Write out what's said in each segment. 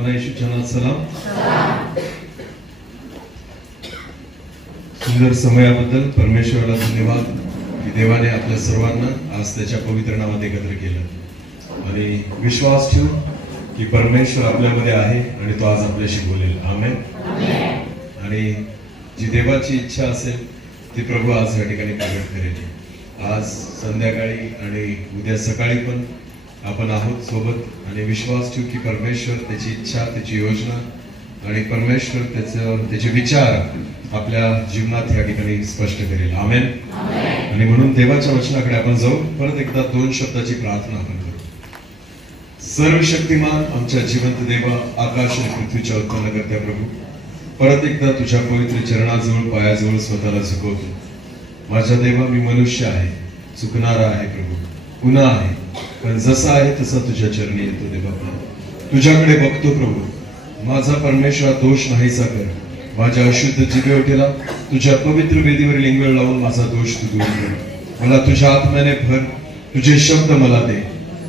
सर्वांना येशूच्या नावात सलाम. सुंदर समयाबद्दल परमेश्वराला धन्यवाद की देवाने आपल्या सर्वांना आज त्याच्या पवित्र नावात एकत्र केलं आणि विश्वास ठेवू की परमेश्वर आपल्यामध्ये आहे आणि तो आज आपल्याशी बोलेल. आमेन. आणि जी देवाची इच्छा असेल ती प्रभू आज या ठिकाणी प्रगट करेल. आज संध्याकाळी आणि उद्या सकाळी पण आपण आहोत सोबत आणि विश्वास ठेवू की परमेश्वर त्याची इच्छा, त्याची योजना आणि परमेश्वर त्याचे विचार आपल्या जीवनात या ठिकाणी स्पष्ट करेल. आमेन. आणि म्हणून देवाच्या वचनाकडे आपण जाऊ. परत एकदा 2 शब्दाची प्रार्थना आपण करू. सर्वशक्तिमान आमच्या जिवंत देवा, आकाश आणि पृथ्वीच्या उत्पन्नकर्त्या प्रभू, परत एकदा तुझ्या पवित्र चरणाजवळ पायाजवळ स्वतःला झुकवतो. माझ्या देवा, मी मनुष्य आहे, चुकणारा आहे प्रभू, गुन्हा आहे, पण जसा आहे तसा तुझ्या चरणी येतो देवा. तुझ्याकडे बघतो प्रभू, माझा परमेश्वर दोष नाहीसा कर. माझ्या अशुद्ध जिभेवटीला तुझ्या पवित्र वेदीवर लिंगळ लावून माझा दोष तू दूर कर. मला तुझ्या आत्म्याने भर, तुझे शब्द मला दे.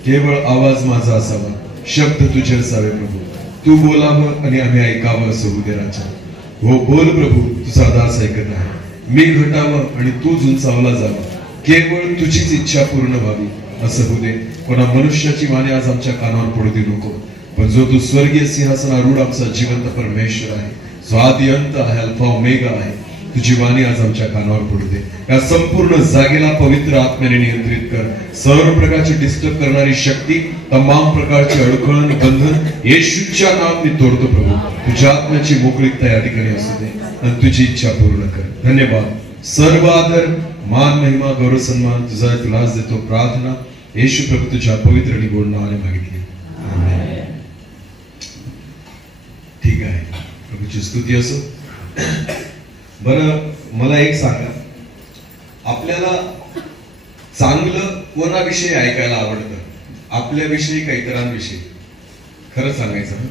केवळ आवाज माझा असावा, शब्द तुझे असावे प्रभू. तू बोलावं आणि आम्ही ऐकावं असं होऊ दे राजा. हो बोल प्रभू, तुझा दास ऐकत आहे. मी घटावं आणि तू झुंचावला जावा. केवळ तुझीच इच्छा पूर्ण व्हावी असं होऊ दे. कोणा मनुष्याची वाणी आज आमच्या कानावर पडू दे नको, पण जो तू स्वर्गीय सिंहासनारूढ आमचा जिवंत परमेश्वर आहे, जो आदि अंत आहे, अल्फा ओमेगा आहे, तुझी वाणी आज आमच्या कानावर पडू दे. या संपूर्ण जागेला पवित्र आत्म्याने नियंत्रित कर. सर्व प्रकारची डिस्टर्ब करणारी शक्ती, तमाम प्रकारचे अडखळण, बंधन येशूच्या नावात मी तोडतो प्रभू. तुझ्या आत्म्याची मोकळीकता या ठिकाणी असू दे आणि तुझी इच्छा पूर्ण कर. धन्यवाद. सर्व आदर, मान, महिमा, गौरव, सन्मान तुझा तुलाच देतो. प्रार्थना येशू प्रभू तुझ्या पवित्र आणि गोड नावाने मागितली. आमेन. ठीक आहे, प्रभूची स्तुती असो. बरं, मला एक सांगा, आपल्याला चांगलं कोणाविषयी ऐकायला आवडतं? आपल्याविषयी का इतरांविषयी? खरं सांगायचं ना,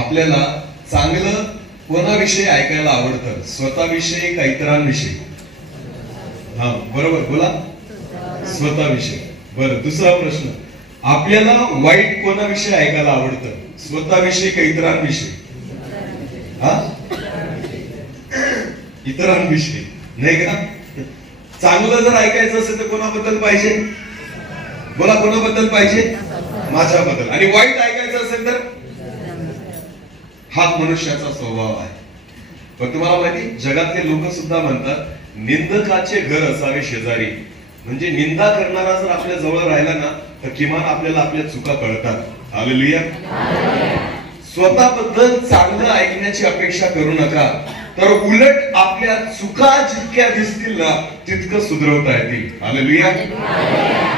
आपल्याला चांगलं कोणाविषयी ऐकायला आवडतं? स्वतःविषयी का इतरांविषयी? हा, बरोबर, बोला. स्वतःविषयी. बरं, दुसरा प्रश्न, आपल्याला वाईट कोणाविषयी ऐकायला आवडतं? स्वतःविषयी का इतरांविषयी? हा, इतरांविषयी, नाही का? चांगलं जर ऐकायचं असेल तर कोणाबद्दल पाहिजे? बोला, कोणाबद्दल पाहिजे? माझ्याबद्दल. आणि वाईट ऐकायचं असेल तर? हा मनुष्याचा स्वभाव आहे. पण तुम्हाला माहिती, जगातले लोक सुद्धा म्हणतात निंदकाचे घर असावे शेजारी. म्हणजे निंदा करणारा जर आपल्या जवळ राहिला ना तर किमान आपल्याला आपल्या चुका कळतात. हालेलुया. स्वतःबद्दल चांगलं ऐकण्याची अपेक्षा करू नका, तर उलट आपल्या चुका जितक्या दिसतील ना तितकं सुधरवता येतील. हालेलुया.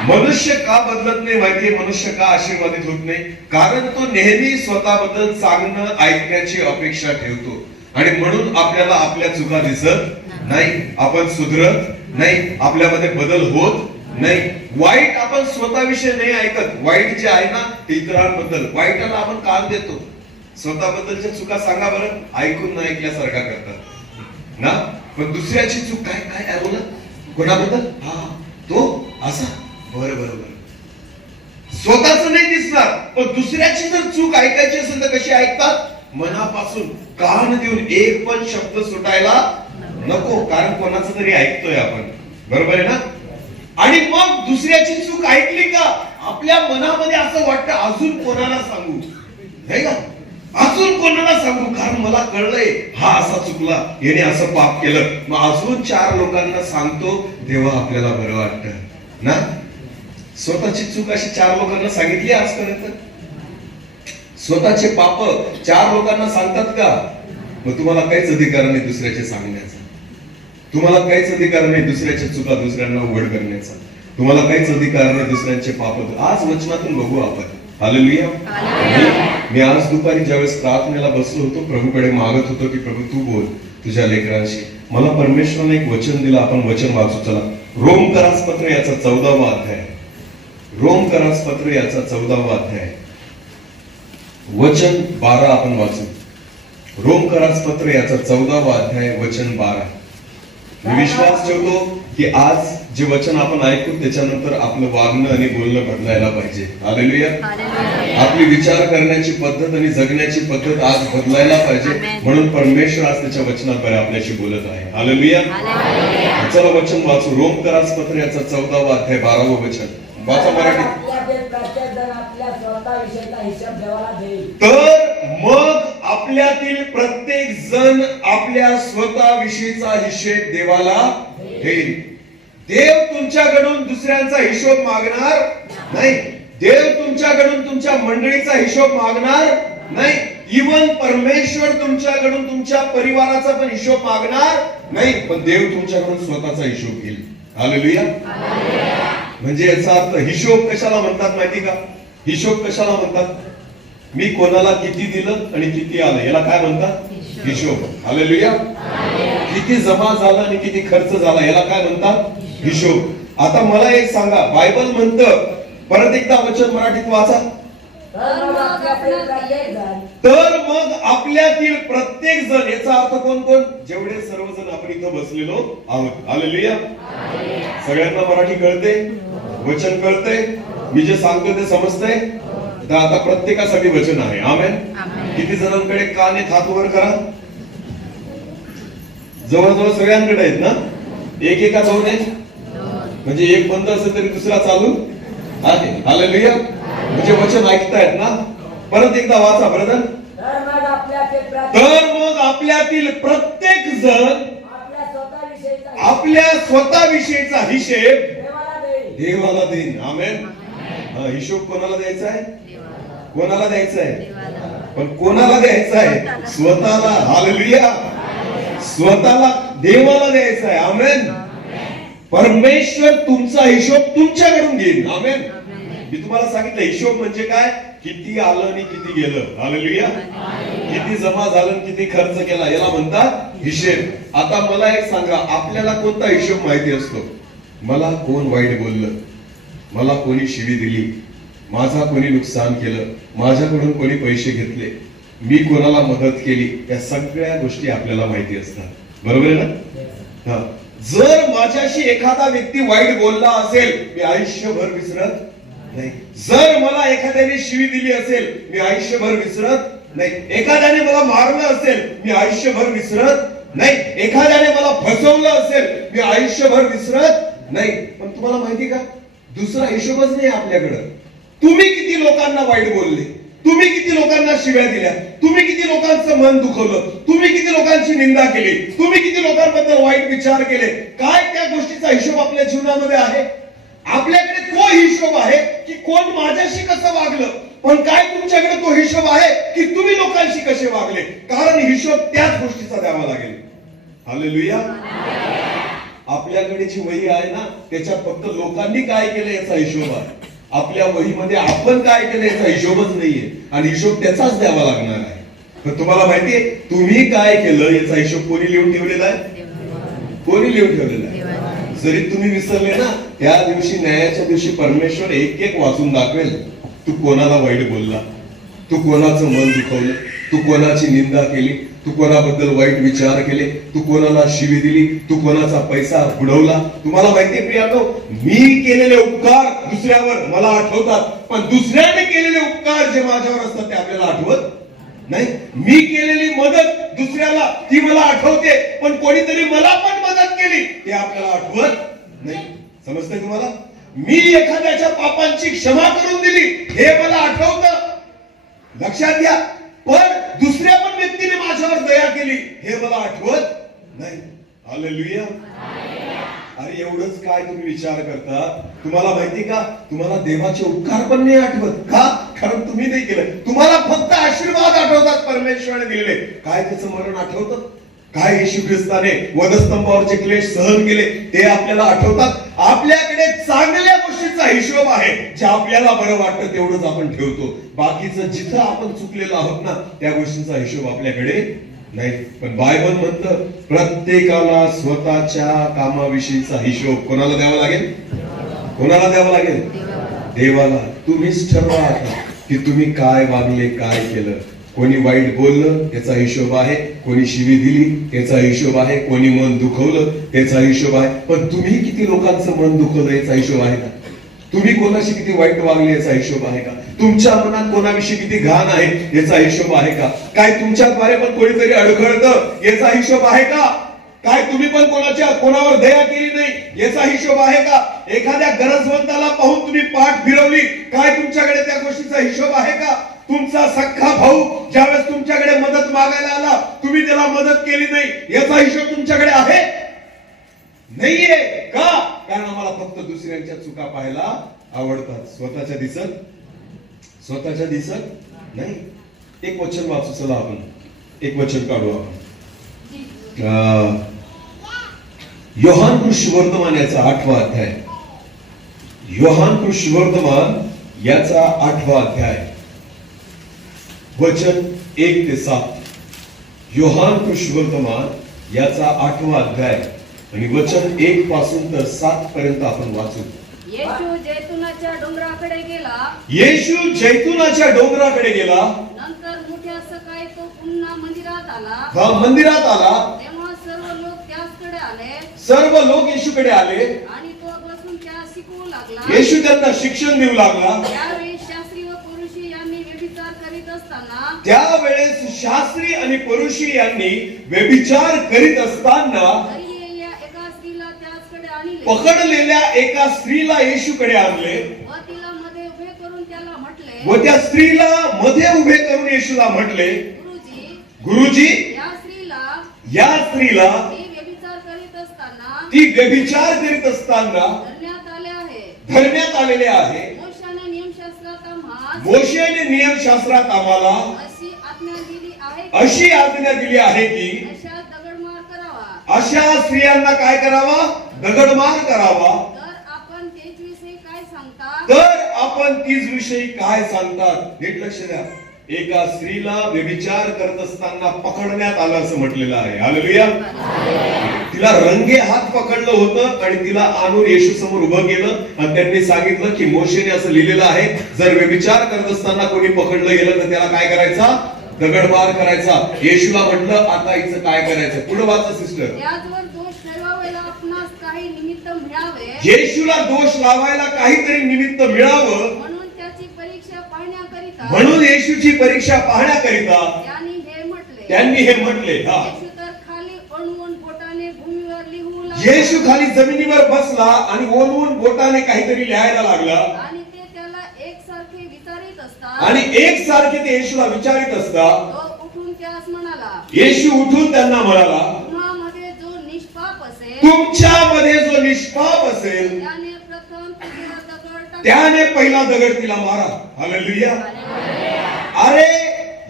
मनुष्य का बदलत नाही माहितीये? मनुष्य का आशीर्वादित होत नाही? कारण तो नेहमी स्वतःबद्दल चांगलं ऐकण्याची अपेक्षा ठेवतो आणि म्हणून आपल्याला आपल्या चुका दिसत नाही, आपण सुधरत नाही, आपल्यामध्ये बदल होत नाही. वाईट आपण स्वतःविषयी नाही ऐकत. वाईट जे आहे ना ते इतरांबद्दल. वाईटाला आपण कान देतो. स्वतःबद्दलच्या चुका सांगा बरं, ऐकून नाही ऐकल्यासारखा करतात ना. पण दुसऱ्याची चूक काय काय बोला, कोणाबद्दल? हा, तो असा, बरं बरं बरं. स्वतःच नाही दिसणार, पण दुसऱ्याची जर चूक ऐकायची असेल तर कशी ऐकतात? मनापासून कान देऊन. एक पण शब्द सुटायला नको, कारण कोणाचं तरी ऐकतोय आपण. बरोबर आहे ना? आणि मग दुसऱ्याची चूक ऐकली का आपल्या मनामध्ये असं वाटतं अजून कोणाला सांगू, नाही का? अजून कोणाला सांगू, कारण मला कळलंय हा असा चुकला, याने असं पाप केलं. मग अजून 4 लोकांना सांगतो, तेव्हा आपल्याला बरं वाटतं ना. स्वतःची चूक अशी 4 लोकांना सांगितली आजपर्यंत? स्वतःचे पाप 4 लोकांना सांगतात का? मग तुम्हाला काहीच अधिकार नाही दुसऱ्याचे सांगण्याचा. तुम्हाला काहीच अधिकार नाही दुसऱ्याच्या चुका दुसऱ्यांना उघड करण्याचा. तुम्हाला काहीच अधिकार नाही दुसऱ्यांचे पाप. आज वचनातून बघू आपण. हालेलुया. मी आज दुपारी ज्यावेळेस प्रार्थनेला बसलो होतो, प्रभूकडे मागत होतो की प्रभू तू बोल तुझ्या लेकरांशी. मला परमेश्वराने एक वचन दिलं. आपण वचन वाचू. चला, रोमकरास पत्र याचा 14वा अध्याय. रोमकरास पत्र याचा 14वा अध्याय, वचन 12 आपण वाचू. रोमकरास पत्र याचा 14वा अध्याय, वचन 12. मी विश्वास ठेवतो की आज जे वचन आपण ऐकू त्याच्यानंतर आपलं वागणं आणि बोलणं बदलायला पाहिजे. हालेलुया. आपली विचार करण्याची पद्धत आणि जगण्याची पद्धत आज बदलायला पाहिजे. म्हणून परमेश्वर आज त्याच्या वचनाद्वारे आपल्याशी बोलत आहे. हालेलुया. चला वचन वाचू. रोमकरास पत्र याचा 14वा अध्याय 12वं वचन वाचा मराठीत. तर मग आपल्यातील प्रत्येक जण आपल्या स्वतःविषयीचा हिशेब देवाला देईल. देव तुमच्याकडून दुसऱ्यांचा हिशोब मागणार नाही. देव तुमच्याकडून तुमच्या मंडळीचा हिशोब मागणार नाही. इवन परमेश्वर तुमच्याकडून तुमच्या परिवाराचा पण हिशोब मागणार नाही. पण देव तुमच्याकडून स्वतःचा हिशोब घेईल. हालेलुया. म्हणजे याचा अर्थ हिशोब कशाला म्हणतात माहिती का? हिशोब कशाला म्हणतात? मी कोणाला किती दिलं आणि किती आलं याला काय म्हणतात? हिशोब. हालेलुया. किती जमा झाला आणि किती खर्च झाला याला काय म्हणतात? हिशोब. आता मला एक सांगा, बायबल म्हणतं, परत एकदा वचन मराठीत वाचा. तर मग आपल्यातील प्रत्येक जण, याचा अर्थ कोण कोण? जेवढे सर्वजण आपण इथं बसलेलो आहोत. हालेलुया. सगळ्यांना मराठी कळते, वचन कळते, मी जे सांगतो ते समजतंय. तर आता प्रत्येकासाठी वचन आहे. आमेन. किती जणांकडे कान आहेत हात वर करा. जवळजवळ सगळ्यांकडे आहेत ना? एक एका दोन आहेत म्हणजे एक बंद असेल तरी दुसरा चालू आहे. हालेलुया. म्हणजे वचन ऐकतायत ना? परत एकदा वाचा ब्रदर. तर मग आपल्यातील प्रत्येक जण आपल्या स्वतःविषयीचा हिशेब देवाला देईन. आमेन. हिशोब कोणाला द्यायचा आहे? कोणाला द्यायचा आहे? पण कोणाला द्यायचा आहे? स्वतःला. हालेलुया. स्वतःला देवाला द्यायचा आहे. आमेन. परमेश्वर तुमचा हिशोब तुमच्याकडून घेईल. आमेन. मी तुम्हाला सांगितलं हिशोब म्हणजे काय? किती आलं आणि किती गेलं. हालेलुया. किती जमा झालं किती खर्च केला याला म्हणतात हिशेब. आता मला एक सांगा, आपल्याला कोणता हिशोब माहिती असतो? मला कोण वाईट बोललं, मला कोणी शिवी दिली, माझा कोणी नुकसान केलं, माझ्याकडून कोणी पैसे घेतले, मी कोणाला मदत केली, या सगळ्या गोष्टी आपल्याला माहिती असतात. बरोबर आहे ना? जर माझ्याशी एखादा व्यक्ती वाईट बोलला असेल, मी आयुष्यभर विसरत नाही. जर मला एखाद्याने शिवी दिली असेल, मी आयुष्यभर विसरत नाही. एखाद्याने मला मारलं असेल, मी आयुष्यभर विसरत नाही. एखाद्याने मला फसवलं असेल, मी आयुष्यभर विसरत नाही. पण तुम्हाला माहिती का, दुसरा हिशोबच नाही आपल्याकडे. तुम्ही किती लोकांना वाईट बोलले, तुम्ही किती लोकांना शिव्या दिल्या, तुम्ही किती लोकांचं मन दुखवलं, तुम्ही किती लोकांची निंदा केली, तुम्ही किती लोकांबद्दल वाईट विचार केले, काय त्या गोष्टीचा हिशोब आपल्या जीवनामध्ये आहे? आपल्याकडे तो हिशोब आहे की कोण माझ्याशी कसं वागलं. पण काय तुमच्याकडे तो हिशोब आहे की तुम्ही लोकांशी कसे वागले? कारण हिशोब त्याच गोष्टीचा द्यावा लागेल. हालेलुया. आपल्याकडे जी वही आहे ना, त्याच्यात फक्त लोकांनी काय केलं याचा हिशोब आहे. आपल्या वहीमध्ये आपण काय केलं याचा हिशोबच नाहीये आणि हिशोब त्याचाच द्यावा लागणार आहे. पण तुम्हाला माहितीये तुम्ही काय केलं याचा हिशोब कोणी लिहून ठेवलेला आहे? कोणी लिहून ठेवलेला आहे? जरी तुम्ही विसरले ना, त्या दिवशी न्यायाच्या दिवशी परमेश्वर एक एक वाचून दाखवेल. तू कोणाला वाईट बोलला, तू कोणाचं मन दुखवलं, तू कोणाची निंदा केली, तू कोणाबद्दल वाईट विचार केले, तू कोणाला शिवी दिली, तू कोणाचा पैसा बुडवला. तुम्हाला माहितीये प्रियानो, मी केलेले उपकार दुसऱ्यावर मला आठवतात, पण दुसऱ्याने केलेले उपकार जे माझ्यावर असतात ते आपल्याला आठवत नाही. मी केलेली मदत दुसऱ्याला ती मला आठवते, पण कोणीतरी मला पण मदत केली ते आपल्याला आठवत नाही. समजतंय तुम्हाला? मी एखाद्याच्या पापांची क्षमा करून दिली हे मला आठवतं, लक्षात घ्या. पण दुसऱ्या पण व्यक्तीने माझ्यावर दया केली हे मला आठवत नाही. हालेलुया. अरे एवढंच काय तुम्ही विचार करता? तुम्हाला माहिती का, तुम्हाला देवाचे उपकार पण नाही आठवत. का? कारण तुम्ही नाही केलं. तुम्हाला फक्त आशीर्वाद आठवतात परमेश्वराने दिलेले. काय त्याचं मरण आठवतं? काय येशू ख्रिस्ताने वधस्तंभावरचे क्लेश सहन केले ते आपल्याला आठवतात. आपल्याकडे चांगल्या गोष्टीचा हिशोब आहे. जे आपल्याला बरं वाटतं तेवढंच आपण ठेवतो. बाकीचं जिथं आपण चुकलेलो आहोत ना, त्या गोष्टींचा हिशोब आपल्याकडे नाही. पण बायबल म्हणतं प्रत्येकाला स्वतःच्या कामाविषयीचा हिशोब कोणाला द्यावा लागेल? कोणाला द्यावा लागेल? देवाला. तुम्हीच ठरवा की तुम्ही काय वागले, काय केलं. कोणी वाईट बोललं त्याचा हिशोब आहे, कोणी शिवी दिली त्याचा हिशोब आहे, कोणी मन दुखवलं त्याचा हिशोब आहे. पण तुम्ही किती लोकांचं मन दुखवलं याचा हिशोब आहे का? तुम्ही कोणाशी किती वाईट वागले याचा हिशोब आहे का? तुमच्या मनात कोणाविषयी किती घाण आहे याचा हिशोब आहे का? काय तुमच्याद्वारे पण कोणीतरी अडखळतं याचा हिशोब आहे का? काय तुम्ही पण कोणावर दया केली नाही याचा हिशोब आहे का? एखाद्या गरजवंताला पाहून तुम्ही पाठ फिरवली, काय तुमच्याकडे त्या गोष्टीचा हिशोब आहे का? तुमचा सख्खा भाऊ ज्यावेळेस तुमच्याकडे मदत मागायला आला, तुम्ही त्याला मदत केली नाही याचा हिशोब तुमच्याकडे आहे? नाहीये का? कारण आम्हाला फक्त दुसऱ्यांच्या चुका पाहायला आवडतात, स्वतःच्या दिसत नाही. एक वचन वाचू, चला आपण एक वचन काढू आपण. योहान कृष्णवर्तमान याचा 8वा अध्याय. योहान कृष्णवर्तमान याचा 8वा अध्याय, वचन 1 ते 7. योहान कृष्णवर्तमान याचा 8वा अध्याय आणि वचन 1 पासून तर 7 पर्यंत आपण वाचू. येशू जैतुनाच्या डोंगराकडे गेला. येशू जैतुनाच्या डोंगराकडे गेला. नंतर मोठ्या सकाळी तो पुन्हा मंदिरात आला. मंदिरात आला तेव्हा सर्व लोक त्याचकडे आले. सर्व लोक येशूकडे आले आणि तो बसून त्या शिकवू लागला. येशू त्यांना शिक्षण देऊ लागला. त्यावेळी शास्त्री व फरीसी यांनी व्यभिचार करीत असताना त्यावेळेस शास्त्री आणि फरीसी यांनी व्यभिचार करीत असताना पकडलेल्या एका स्त्रीला येशूकडे आणले व तिला मध्ये उभे करून त्याला म्हटले, व त्या स्त्रीला मध्ये उभे करून येशूला म्हटले, गुरुजी या स्त्रीला ती व्यभिचार करीत असताना धरण्यात आलेले आहे. मोशेने नियमशास्त्रात आम्हाला अशी आज्ञा दिली आहे की अशा स्त्रियांना काय करावा? दगडमार करावा. तर आपण तीच विषयी काय सांगतात? नीट लक्ष द्या. एका स्त्रीला व्यभिचार करत असताना पकडण्यात आलं असं म्हटलेलं आहे. हालेलुया. तिला रंगे हात पकडलं होतं आणि तिला आणून येशू समोर उभं केलं आणि त्यांनी सांगितलं की मोशेने असं लिहिलेलं आहे, जर व्यभिचार करत असताना कोणी पकडलं गेलं तर त्याला काय करायचा? दगडमार करायचा. येशूला म्हटलं आता हिचं काय करायचं? पुढे वाचा सिस्टर. येशूला दोष लावायला काहीतरी निमित्त मिळावं म्हणून येशूची परीक्षा पाहण्याकरिता त्यांनी हे म्हटले. येशू खाली जमिनीवर बसला आणि ओलवून बोटाने काहीतरी लिहायला लागला आणि एकसारखे ते येशूला विचारित असता येशू उठून त्यांना म्हणाला, तुमच्यामध्ये जो निष्पाप असेल त्याने पहिला दगड तिला मारा. हालेलुया. अरे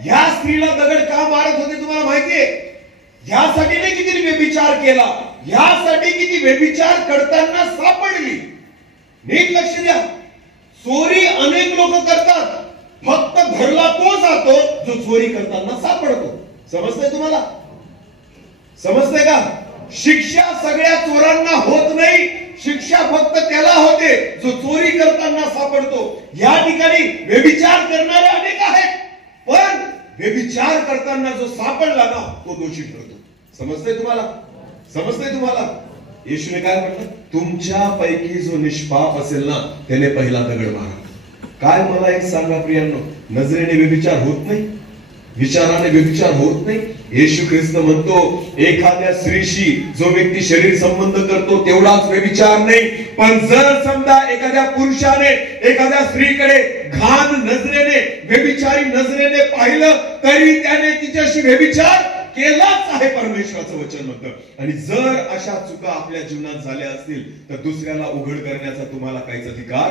ह्या स्त्रीला दगड का मारत होते तुम्हाला माहितीये? ह्यासाठी नाही की तिने व्यभिचार केला, ह्यासाठी की ती व्यभिचार करताना सापडली. नीट लक्ष द्या. चोरी अनेक लोक करतात, फक्त घरला तो जातो जो चोरी करताना सापडतो. समजतंय तुम्हाला? समजतंय का? शिक्षा सगळ्या चोरांना होत नाही, शिक्षा फक्त त्याला होते जो चोरी करताना सापडतो. या ठिकाणी व्यभिचार करणारे अनेक आहेत, पण व्यभिचार करताना जो सापडला ना तो दोषी ठरतो. समजतंय तुम्हाला? समजतंय तुम्हाला? येशूने काय म्हटलं? तुमच्यापैकी जो निष्पाप असेल ना त्याने पहिला दगड मारा. काय मला एक सांगा प्रियांनो, नजरेने व्यभिचार होत नाही, विचाराने व्यभिचार होत नाही. येशू ख्रिस्त म्हणतो एखाद्या स्त्रीशी जो व्यक्ती शरीर संबंध करतो तेवढाच व्यभिचार नाही, पण जर समजा एखाद्या पुरुषाने एखाद्या स्त्रीकडे घाण नजरेने व्यभिचारी नजरेने पाहिलं तरी त्याने तिच्याशी व्यभिचार केलाच आहे, परमेश्वराचं वचन म्हणतं. आणि जर अशा चुका आपल्या जीवनात झाल्या असतील तर दुसऱ्याला उघड करण्याचा तुम्हाला काहीच अधिकार,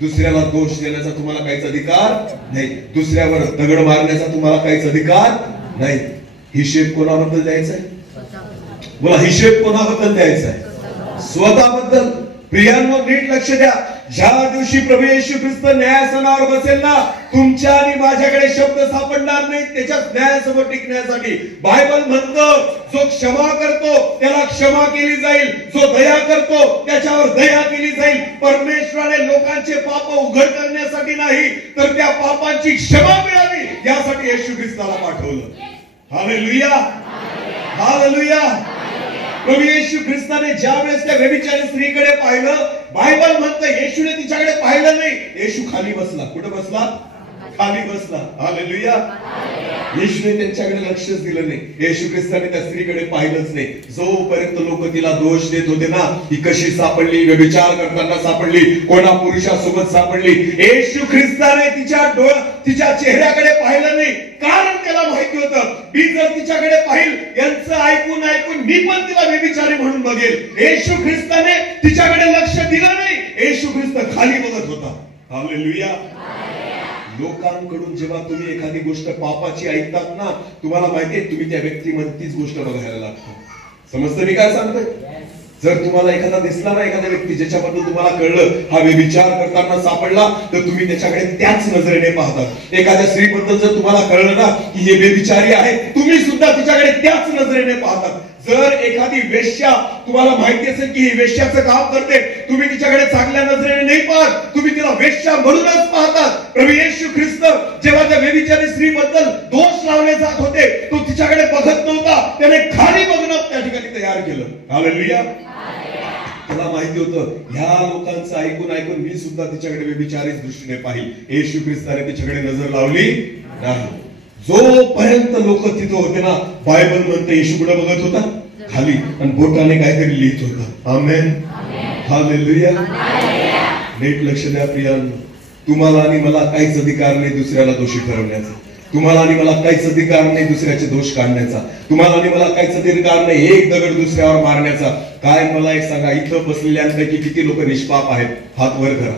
दुसऱ्याला दोष देण्याचा तुम्हाला काहीच अधिकार नाही, दुसऱ्यावर दगड मारण्याचा तुम्हाला काहीच अधिकार नाही. हिशेब कोणाबद्दल द्यायचा आहे? बोला, हिशेब कोणाबद्दल द्यायचा आहे? स्वतःबद्दल. प्रियांनो नीट लक्ष द्या. ज्या दिवशी प्रभू येशू ख्रिस्त न्यायासनावर बसेल ना, तुमच्या आणि माझ्याकडे शब्द सापडणार नाही त्याच्या न्यायासमोर टिकण्यासाठी. बायबल म्हणतं जो क्षमा करतो त्याला क्षमा केली जाईल, जो दया करतो त्याच्यावर दया केली जाईल. परमेश्वराने लोकांचे पाप उघड करण्यासाठी नाही तर त्या पापांची क्षमा मिळावी यासाठी येशू ख्रिस्ताला पाठवलं. Hallelujah, hallelujah. प्रभू येशू ख्रिस्ताने ज्या वेळेस त्या व्यभिचारी स्त्रीकडे पाहिलं, बायबल म्हणतं येशूने तिच्याकडे पाहिलं नाही, येशू खाली बसला. कुठे बसला? खाली बसला. हालेलुया. येशूने त्यांच्याकडे लक्षच दिलं नाही. येशू ख्रिस्ताने त्या स्त्रीकडे पाहिलंच नाही. जोपर्यंत लोक तिला दोष देत होते ना, ही कशी सापडली, व्यभिचार करताना सापडली, कोणा पुरुषासोबत सापडली, येशू ख्रिस्ताने तिच्या चेहऱ्याकडे पाहिलं नाही. कारण त्याला माहिती होतं, मी जर तिच्याकडे पाहिल, यांचं ऐकून ऐकून मी पण तिला व्यभिचारी म्हणून बघेल. येशू ख्रिस्ताने तिच्याकडे लक्ष दिलं नाही. येशू ख्रिस्त खाली बघत होता. हालेलुया. लोकांकडून जेव्हा तुम्ही एखादी गोष्ट पापाची ऐकतात ना, तुम्हाला माहितीये तुम्ही त्या व्यक्तीमध्ये तीच गोष्ट बघायला लागतो. समजतं मी काय सांगतोय? जर तुम्हाला एखादा दिसला ना, एखादा व्यक्ती ज्याच्याबद्दल तुम्हाला कळलं हा व्यभिचार करताना सापडला, तर तुम्ही त्याच्याकडे त्याच नजरेने पाहतात. एखाद्या स्त्रीबद्दल जर तुम्हाला कळलं ना की हे व्यभिचारी आहे, तुम्ही सुद्धा तिच्याकडे त्याच नजरेने पाहतात. जर एखादी वेश्या तुम्हाला माहिती असेल की ही वेश्याचं काम करते, तुम्ही तिच्याकडे चांगल्या नजरेने नाही पाहत, तुम्ही तिला वेश्या म्हणूनच पाहतात. प्रभू येशू ख्रिस्त जेव्हा त्या व्यभिचारी स्त्रीबद्दल दोष लावले जात होते, तो तिच्याकडे बघत नव्हता, त्याने खाली बघणं त्या ठिकाणी तयार केलं. हालेलुया. त्याला माहिती होतं ह्या लोकांचं ऐकून ऐकून मी सुद्धा तिच्याकडे व्यभिचारीच दृष्टीने पाहिल. येशू ख्रिस्ताने तिच्याकडे नजर लावली नाही. जोपर्यंत लोक तिथं होते ना, बायबल म्हणते येशू कुठे बघत होता? खाली, आणि बोटाने काहीतरी लिहित होता. आमेन, हालेलुया. नीट लक्ष द्या प्रियांनो, तुम्हाला आणि मला काहीच अधिकार नाही दुसऱ्याला दोषी ठरवण्याचा. तुम्हाला आणि मला काहीच अधिकार नाही दुसऱ्याचे दोष काढण्याचा. तुम्हाला आणि मला काहीच अधिकार नाही एक दगड दुसऱ्यावर मारण्याचा. काय मला एक सांगा, इथं बसलेल्यांपैकी किती लोक निष्पाप आहेत? हात वर करा.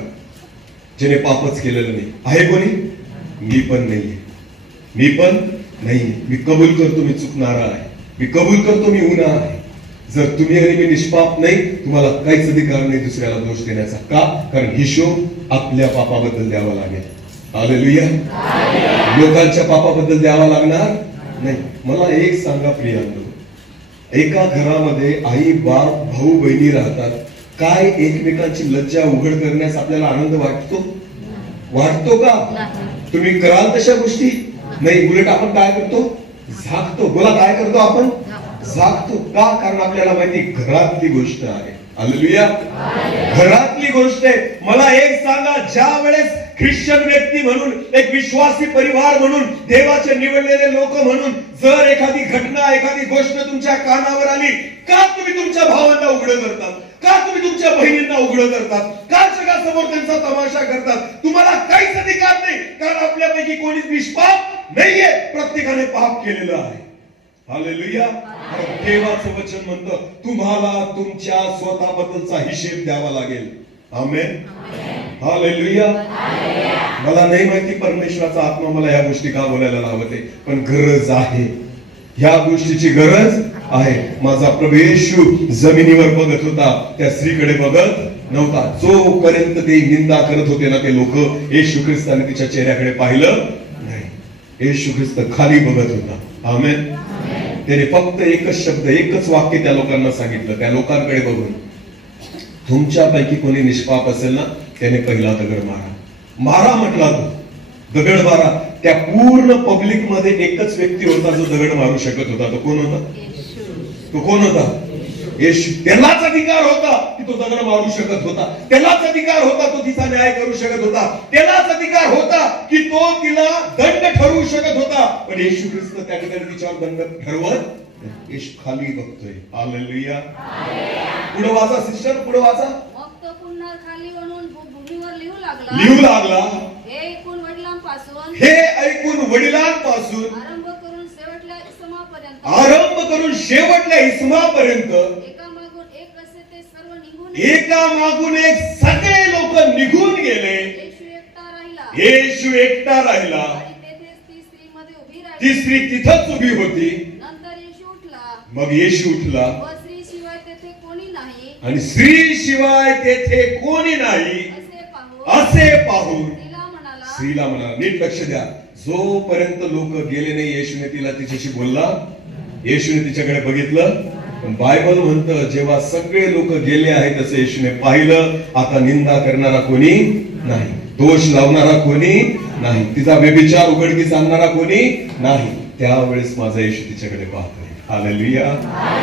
ज्याने पापच केलेलं नाही आहे कोणी? मी पण नाहीये, मी पण नाही. मी कबूल करतो मी चुकणारा आहे, मी कबूल करतो मी गुन्हा आहे. जर तुम्ही आणि मी निष्पाप नाही, तुम्हाला काहीच अधिकार नाही दुसऱ्याला दोष देण्याचा. का? कारण हिशोब आपल्या पापाबद्दल द्यावा लागेल. हालेलुया. लोकांच्या पापाबद्दल द्यावा लागणार नाही. मला एक सांगा प्रियांनो, एका घरामध्ये आई बाप भाऊ बहिणी राहतात, काय एकमेकांची लज्जा उघड करण्यास आपल्याला आनंद वाटतो? वाटतो का? तुम्ही कराल तशा गोष्टी नाही. उलट आपण काय करतो? झाकतो. बोला, काय करतो आपण? झाकतो. का? कारण आपल्याला माहिती घरातली गोष्ट आहे. हालेलुया. घरातली गोष्ट आहे. मला एक सांगा, ज्या वेळेस ख्रिश्चन व्यक्ती म्हणून, एक विश्वासी परिवार म्हणून, देवाचे निवडलेले लोक म्हणून जर एखादी घटना, एखादी गोष्ट तुमच्या कानावर आली, का तुम्ही तुमच्या भावांना उघड करतात? का तुम्ही तुमच्या बहिणींना उघड करतात? का जगासमोर त्यांचा तमाशा करतात? तुम्हाला काहीच अधिकार नाही, कारण आपल्यापैकी कोणीच निष्पाप नाहीये. प्रत्येकाने पाप केलेलं आहे. हालेलुया. देवाचं वचन म्हणतं तुम्हाला तुमच्या स्वतःबद्दलचा हिशेब द्यावा लागेल. आमेन, हालेलुया. मला नाही माहिती परमेश्वराचा आत्मा मला या गोष्टी का बोलायला लावते, पण गरज आहे. ह्या गोष्टीची गरज आहे. माझा प्रभू येशू जमिनीवर बघत होता, त्या स्त्रीकडे बघत नव्हता. जोपर्यंत ते निंदा करत होते ना ते लोक, येशू ख्रिस्ताने तिच्या चेहऱ्याकडे पाहिलं नाही. येशू ख्रिस्त खाली बघत होता. आमेन. त्याने फक्त एकच शब्द, एकच वाक्य त्या लोकांना सांगितलं. त्या लोकांकडे बघून, तुमच्यापैकी कोणी निष्पाप असेल ना, त्याने पहिला दगड मारा. मारा म्हटला तो, दगड मारा. त्या पूर्ण पब्लिक मध्ये एकच व्यक्ती होता जो दगड मारू शकत होता. तो कोण होता? तो कोण होता? येशू. त्यालाच अधिकार होता की तो दगड मारू शकत होता. त्यालाच अधिकार होता तो तिचा न्याय करू शकत होता. त्यालाच अधिकार होता की तो तिला दंड ठरवू शकत होता. पण येशू ख्रिस्त त्या ठिकाणी तिच्यावर दंड ठरवत, येशू खाली बघतोय. हालेलुया. पुढे वाचा सिस्टर, पुढे वाचा. मग तो पुन्हा खाली वळून भूमीवर लिहू लागला. हे ऐकून वडिलांपासून आरंभ करून शेवटल्या इसमापर्यंत एकामागून एक सगळे लोक निघून गेले. येशू एकटा राहिला. ती स्त्री तिथंच उभी होती. नंतर येशू उठला. मग येशू उठला स्त्री शिवाय तेथे कोणी नाही, आणि स्त्री शिवाय तेथे कोणी नाही असे पाहून स्त्रीला म्हणाला. नीट लक्ष द्या. जोपर्यंत लोक गेले नाही, येशूने तिला तिच्याशी बोलला, येशूने तिच्याकडे बघितलं. पण बायबल म्हणतं जेव्हा सगळे लोक गेले आहेत तसे येशूने पाहिलं, आता निंदा करणारा कोणी नाही. दोष लावणारा कोणी नाही, तिचा व्यभिचार उघडकीस आणणारा कोणी नाही. त्यावेळेस माझा येशू तिच्याकडे पाहतोय. हालेलुया.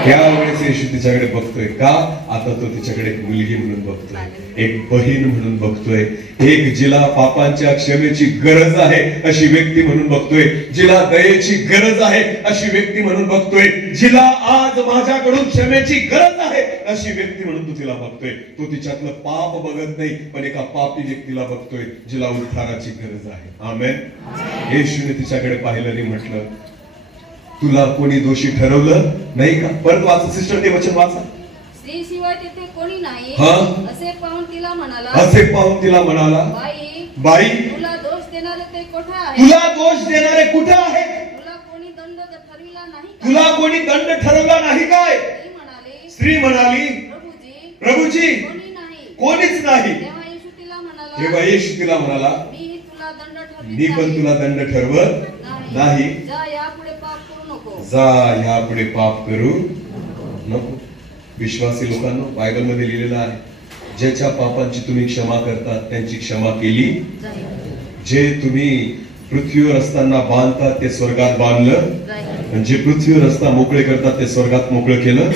त्यावेळेस येशू तिच्याकडे बघतोय. का? आता तो तिच्याकडे एक मुलगी म्हणून बघतोय, एक बहीण म्हणून बघतोय, एक जिला पापांच्या क्षमेची गरज आहे अशी व्यक्ती म्हणून बघतोय, जिला दयेची गरज आहे अशी व्यक्ती म्हणून बघतोय, जिला आज माझ्याकडून क्षमेची गरज आहे अशी व्यक्ती म्हणून तू तिला बघतोय. तो तिच्यातलं पाप बघत नाही, पण एका पापी व्यक्तीला बघतोय जिला उद्धाराची गरज आहे. आमेन. येशूने तिच्याकडे पाहिलं आणि म्हटलं, तुला कोणी दोषी ठरवलं नाही का? परत वाचा सिस्टर, ते वचन वाचा. स्त्रीशिवाय तेथे कोणी नाही हा? असे पाहून तिला म्हणाला, बाई, तुला दोष देणारे ते कोठे आहे? तुला दोष देणारे कुठे आहे? तुला कोणी दंड ठरविला नाही का? तुला कोणी दंड ठरवला नाही काय? स्त्री म्हणाली, प्रभूजी कोणीच नाही. तेव्हा येशू तिला म्हणाला, मी पण तुला दंड ठरवत नाही. जा यापुढे पाप करू नको. जा यापुढे पाप करू नको. विश्वासी लोकांनो, बायबल मध्ये लिहिलेलं आहे, ज्याच्या पापांची तुम्ही क्षमा करतात त्यांची क्षमा केली. जे तुम्ही पृथ्वीवर असताना बांधतात ते स्वर्गात बांधलं, जे पृथ्वीवर असता मोकळे करतात ते स्वर्गात मोकळं केलं.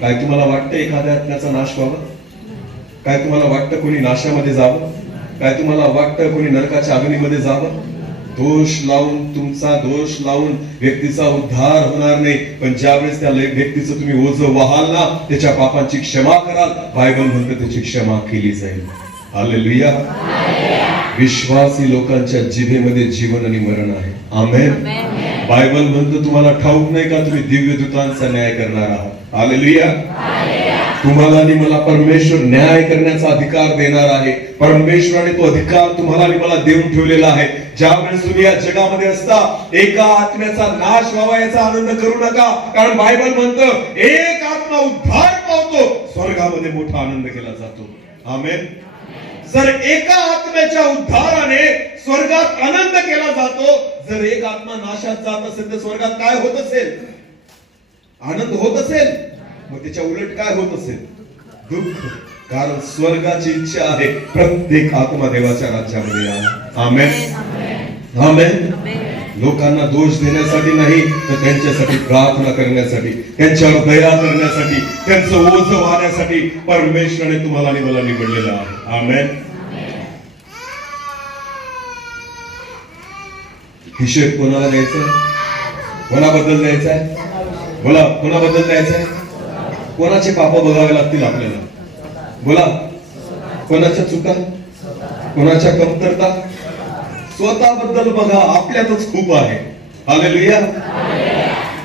काय तुम्हाला वाटतं एखाद्या आत्म्याचा नाश व्हावा? काय तुम्हाला वाटतं कोणी नाशामध्ये जावं? काय तुम्हाला वाटतं कोणी नरकाच्या अग्नीमध्ये जावं? दोष लावून, तुमचा दोष लावून व्यक्तीचा उद्धार होणार नाही. पण ज्यावेळेस त्या व्यक्तीचं तुम्ही ओझं वहाल ना, त्याच्या पापांची क्षमा कराल, बायबल म्हणतं त्याची क्षमा केली जाईल. हालेलुया. विश्वासी लोकांच्या जिभेमध्ये जीवन आणि मरण आहे. आमेन. बायबल म्हणतं, तुम्हाला ठाऊक नाही का तुम्ही दिव्य दूतांचा न्याय करणार आहात? हालेलुया. तुम्हाला आणि मला परमेश्वर न्याय करण्याचा अधिकार देणार आहे. परमेश्वराने तो अधिकार तुम्हाला आणि मला देऊन ठेवलेला आहे. ज्यावेळेस तुम्ही या जगामध्ये असता, एका आत्म्याचा नाश व्हावा याचा आनंद करू नका, कारण बायबल म्हणतं एक आत्मा उद्धार पावतो, स्वर्गामध्ये मोठा आनंद केला जातो. आमेन. जर एका आत्म्याच्या उद्धाराने स्वर्गात आनंद केला जातो, जर एक आत्मा नाशात जात असेल तर स्वर्गात काय होत असेल? आनंद होत असेल. मग त्याच्या उलट काय होत असेल? दुःख. कारण स्वर्गाची इच्छा आहे प्रत्येक आत्मा देवाच्या राज्यामध्ये यावा. आमेन. आमेन. लोकांना दोष देण्यासाठी नाही, तर त्यांच्यासाठी प्रार्थना करण्यासाठी, त्यांच्यावर दया करण्यासाठी, त्यांचं ओझं वाहण्यासाठी परमेश्वराने तुम्हाला आणि मला निवडलेलं आहे. आमेन. हिशेब कोणाला द्यायचा? कोणाबद्दल द्यायचा आहे? बोला, कोणाबद्दल द्यायचा आहे? कोणाचे पाप बघावे लागतील आपल्याला? बोला, कोणाच्या चुका, कोणाच्या कमतरता? स्वतःबद्दल बघा. आपल्यातच खूप आहे. हालेलुया.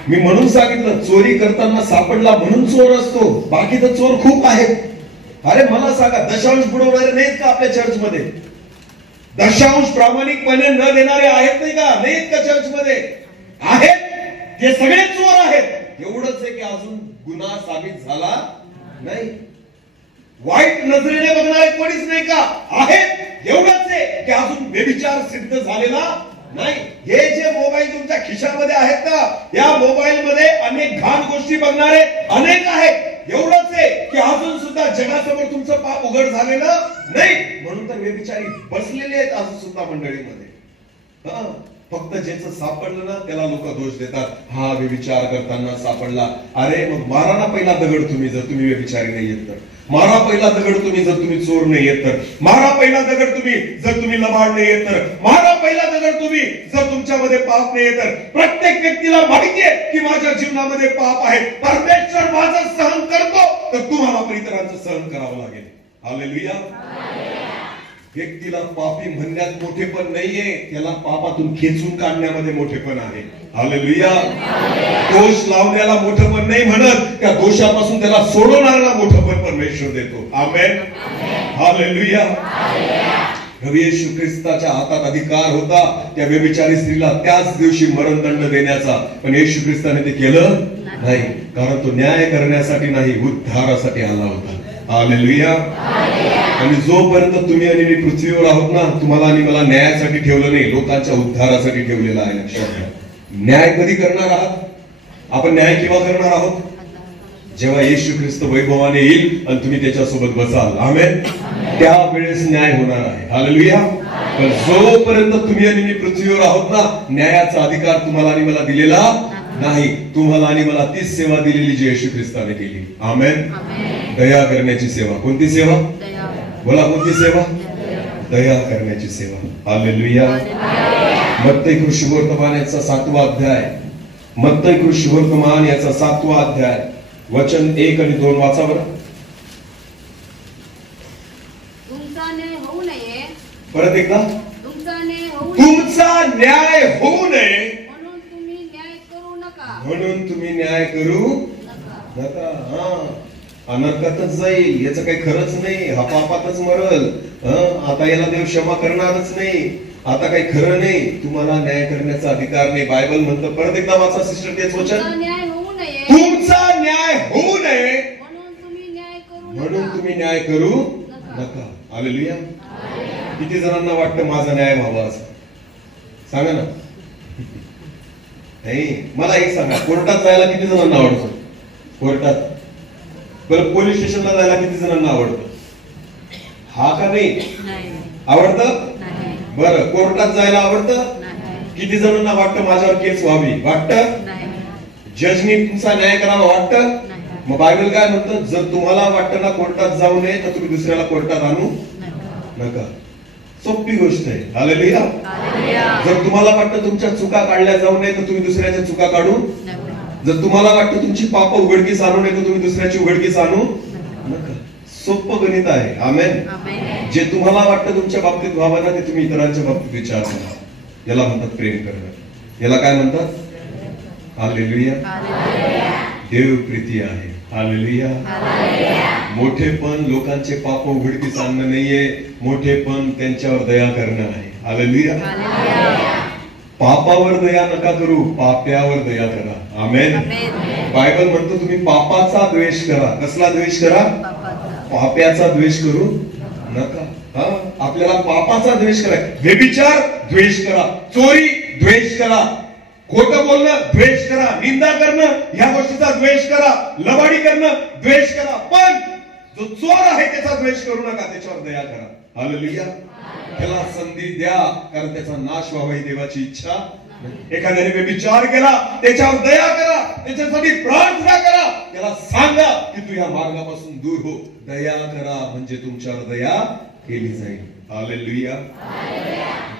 मी म्हणून सांगितलं, चोरी करताना सापडला म्हणून चोर असतो, बाकी तर चोर खूप आहेत. अरे मला सांगा, दशांश बुडवणारे नाहीत का आपल्या चर्च मध्ये? दशांश प्रामाणिकपणे न देणारे आहेत नाही का? नाहीत का चर्च मध्ये? आहेत. ते सगळे चोर आहेत. एवढंच आहे की अजून गुन्हा साबित झाला नाही. वाईट नजरेने बघणारे कोणीच नाही का? आहेत. एवढंच आहे की अजून व्यभिचार सिद्ध झालेला नाही. हे जे मोबाईल तुमच्या खिशामध्ये आहेत ना, या मोबाईल मध्ये अनेक घाण गोष्टी बघणारे अनेक आहेत. एवढंच आहे की अजून सुद्धा जगासमोर तुमचं पाप उघड झालेलं नाही. म्हणून तर व्यभिचारी बसलेले आहेत अजून सुद्धा मंडळीमध्ये. फक्त ज्याचं सापडलं ना त्याला लोक दोष देतात. हा व्यभिचार करताना सापडला. अरे मग मारा ना पहिला दगड तुम्ही, जर तुम्ही व्यभिचारी नाही येत तर. मारा पहिला दगड तुम्ही, जर तुम्ही चोर नाही येत तर. मारा पहिला दगड तुम्ही, जर तुम्ही लबाड नाही येत तर. मारा पहिला दगड तुम्ही, जर तुमच्यामध्ये पाप नाही येत तर. प्रत्येक व्यक्तीला माहिती आहे की माझ्या जीवनामध्ये पाप आहे. परमेश्वर माझं सहन करतो, तर तुम्हाला पण इतरांचं सहन करावं लागेल. हालेलुया. व्यक्तीला पापी म्हणण्यात मोठेपण नाहीये, त्याला पापातून खेचून काढण्यामध्ये मोठेपण आहे. हालेलुया. दोष लावण्याला मोठेपण नाही म्हणत, त्या दोषापासून त्याला सोडवणाऱ्याला मोठेपण परमेश्वर देतो. आमेन. हालेलुया. प्रभू येशू ख्रिस्ताच्या हातात अधिकार होता त्या व्यभिचारी स्त्रीला त्याच दिवशी मरणदंड देण्याचा, पण येशू ख्रिस्ताने ते केलं नाही, कारण तो न्याय करण्यासाठी नाही, उद्धारासाठी आला होता. हालेलुया. आणि जोपर्यंत तुम्ही आणि मी पृथ्वीवर आहोत ना, तुम्हाला आणि मला न्यायासाठी ठेवलं नाही, लोकांच्या उद्धारासाठी ठेवलेलं आहे. लक्षात घ्या. न्याय कधी करणार आहात आपण? न्याय केव्हा करणार आहोत? जेव्हा येशू ख्रिस्त वैभवाने येईल आणि तुम्ही त्याच्यासोबत बसाल, आमेन, त्यावेळेस न्याय होणार आहे. हालेलुया. पण जोपर्यंत तुम्ही आणि मी पृथ्वीवर आहोत ना, न्यायाचा अधिकार तुम्हाला आणि मला दिलेला नाही. तुम्हाला आणि मला तीच सेवा दिलेली जी येशू ख्रिस्ताने केली. आमेन. दया करण्याची सेवा. कोणती सेवा? बोला, कोणती सेवा? दया करण्याची सेवा. हालेलुया. मत्ती शुभवर्तमान याचा 7वा अध्याय, मत्ती शुभवर्तमान याचा 7वा अध्याय, वचन 1 आणि 2 वाचा बरं. तुमचा न्याय होऊ नये. परत एकदा. तुमचा न्याय होऊ नये. तुमचा न्याय होऊ नये म्हणून तुम्ही न्याय करू नका. म्हणून तुम्ही न्याय करू नका. अनर्कातच जाईल, याचं काही खरंच नाही. हा पापातच मरल. आता याला देव क्षमा करणारच नाही. आता काही खरं नाही. तुम्हाला न्याय करण्याचा अधिकार नाही. बायबल म्हणतं, परत एकदा वाचा सिस्टर तेच वचन. तुमचा न्याय होऊ नये. तुमचा न्याय होऊ नये म्हणून तुम्ही न्याय करू म्हणून नका. तुम्ही न्याय करू नका. हालेलुया. किती जणांना वाटतं माझा न्याय व्हावा असं? सांगा ना. नाही, मला एक सांगा, कोर्टात जायला किती जणांना आवडतं? कोर्टात. बरं, पोलीस स्टेशनला जायला किती जणांना आवडतं? हा का नाही? आवडतं? बरं, कोर्टात जायला आवडतं? किती जणांना वाटतं माझ्यावर केस व्हावी? वाटतं? जजनी तुमचा न्याय करावा वाटतं? मग बायबल काय म्हणतं? जर तुम्हाला वाटतं ना कोर्टात जाऊ नये, तर तुम्ही दुसऱ्याला कोर्टात आणू नका. सोपी गोष्ट आहे. हालेलुया. जर तुम्हाला वाटतं तुमच्या चुका काढल्या जाऊ नये, तर तुम्ही दुसऱ्याच्या चुका काढू. जर तुम्हाला वाटतं तुमची पाप उघडकीस आणू नये, तर तुम्ही दुसऱ्याची उघडकीस आणू नका. सोपं गणित आहे. आमेन. जे तुम्हाला वाटतं तुमच्या बाबतीत व्हावं ना, ते तुम्ही इतरांच्या बाबतीत विचार करा. याला म्हणतात प्रेम करणं. याला काय म्हणतात? हालेलुया. देव प्रीती आहे. हालेलुया. मोठेपण लोकांचे पाप उघडकीस आणणं नाहीये. मोठेपण त्यांच्यावर दया करणं आहे. हालेलुया. पापावर दया नका करू, पाप्यावर दया करा. आमेन. बायबल म्हणतो तुम्ही पापाचा द्वेष करा. कसला द्वेष करा? पाप्याचा द्वेष करू नका. आपल्याला पापाचा द्वेष करा. व्यभिचार द्वेष करा, चोरी द्वेष करा, खोटं बोलणं द्वेष करा, निंदा करणं या गोष्टीचा द्वेष करा, लबाडी करणं द्वेष करा. पण जो चोर आहे त्याचा द्वेष करू नका, त्याच्यावर दया करा. हालेलुया. त्याला संधी द्या, कारण त्याचा नाश व्हावा ही देवाची इच्छा. एखाद्याने व्यभिचार केला, त्याच्यावर दया करा, त्याच्यासाठी प्रार्थना करा, त्याला सांगा की तू या मार्गापासून दूर हो. दया करा म्हणजे तुमच्यावर दया केली जाईल. हालेलुया.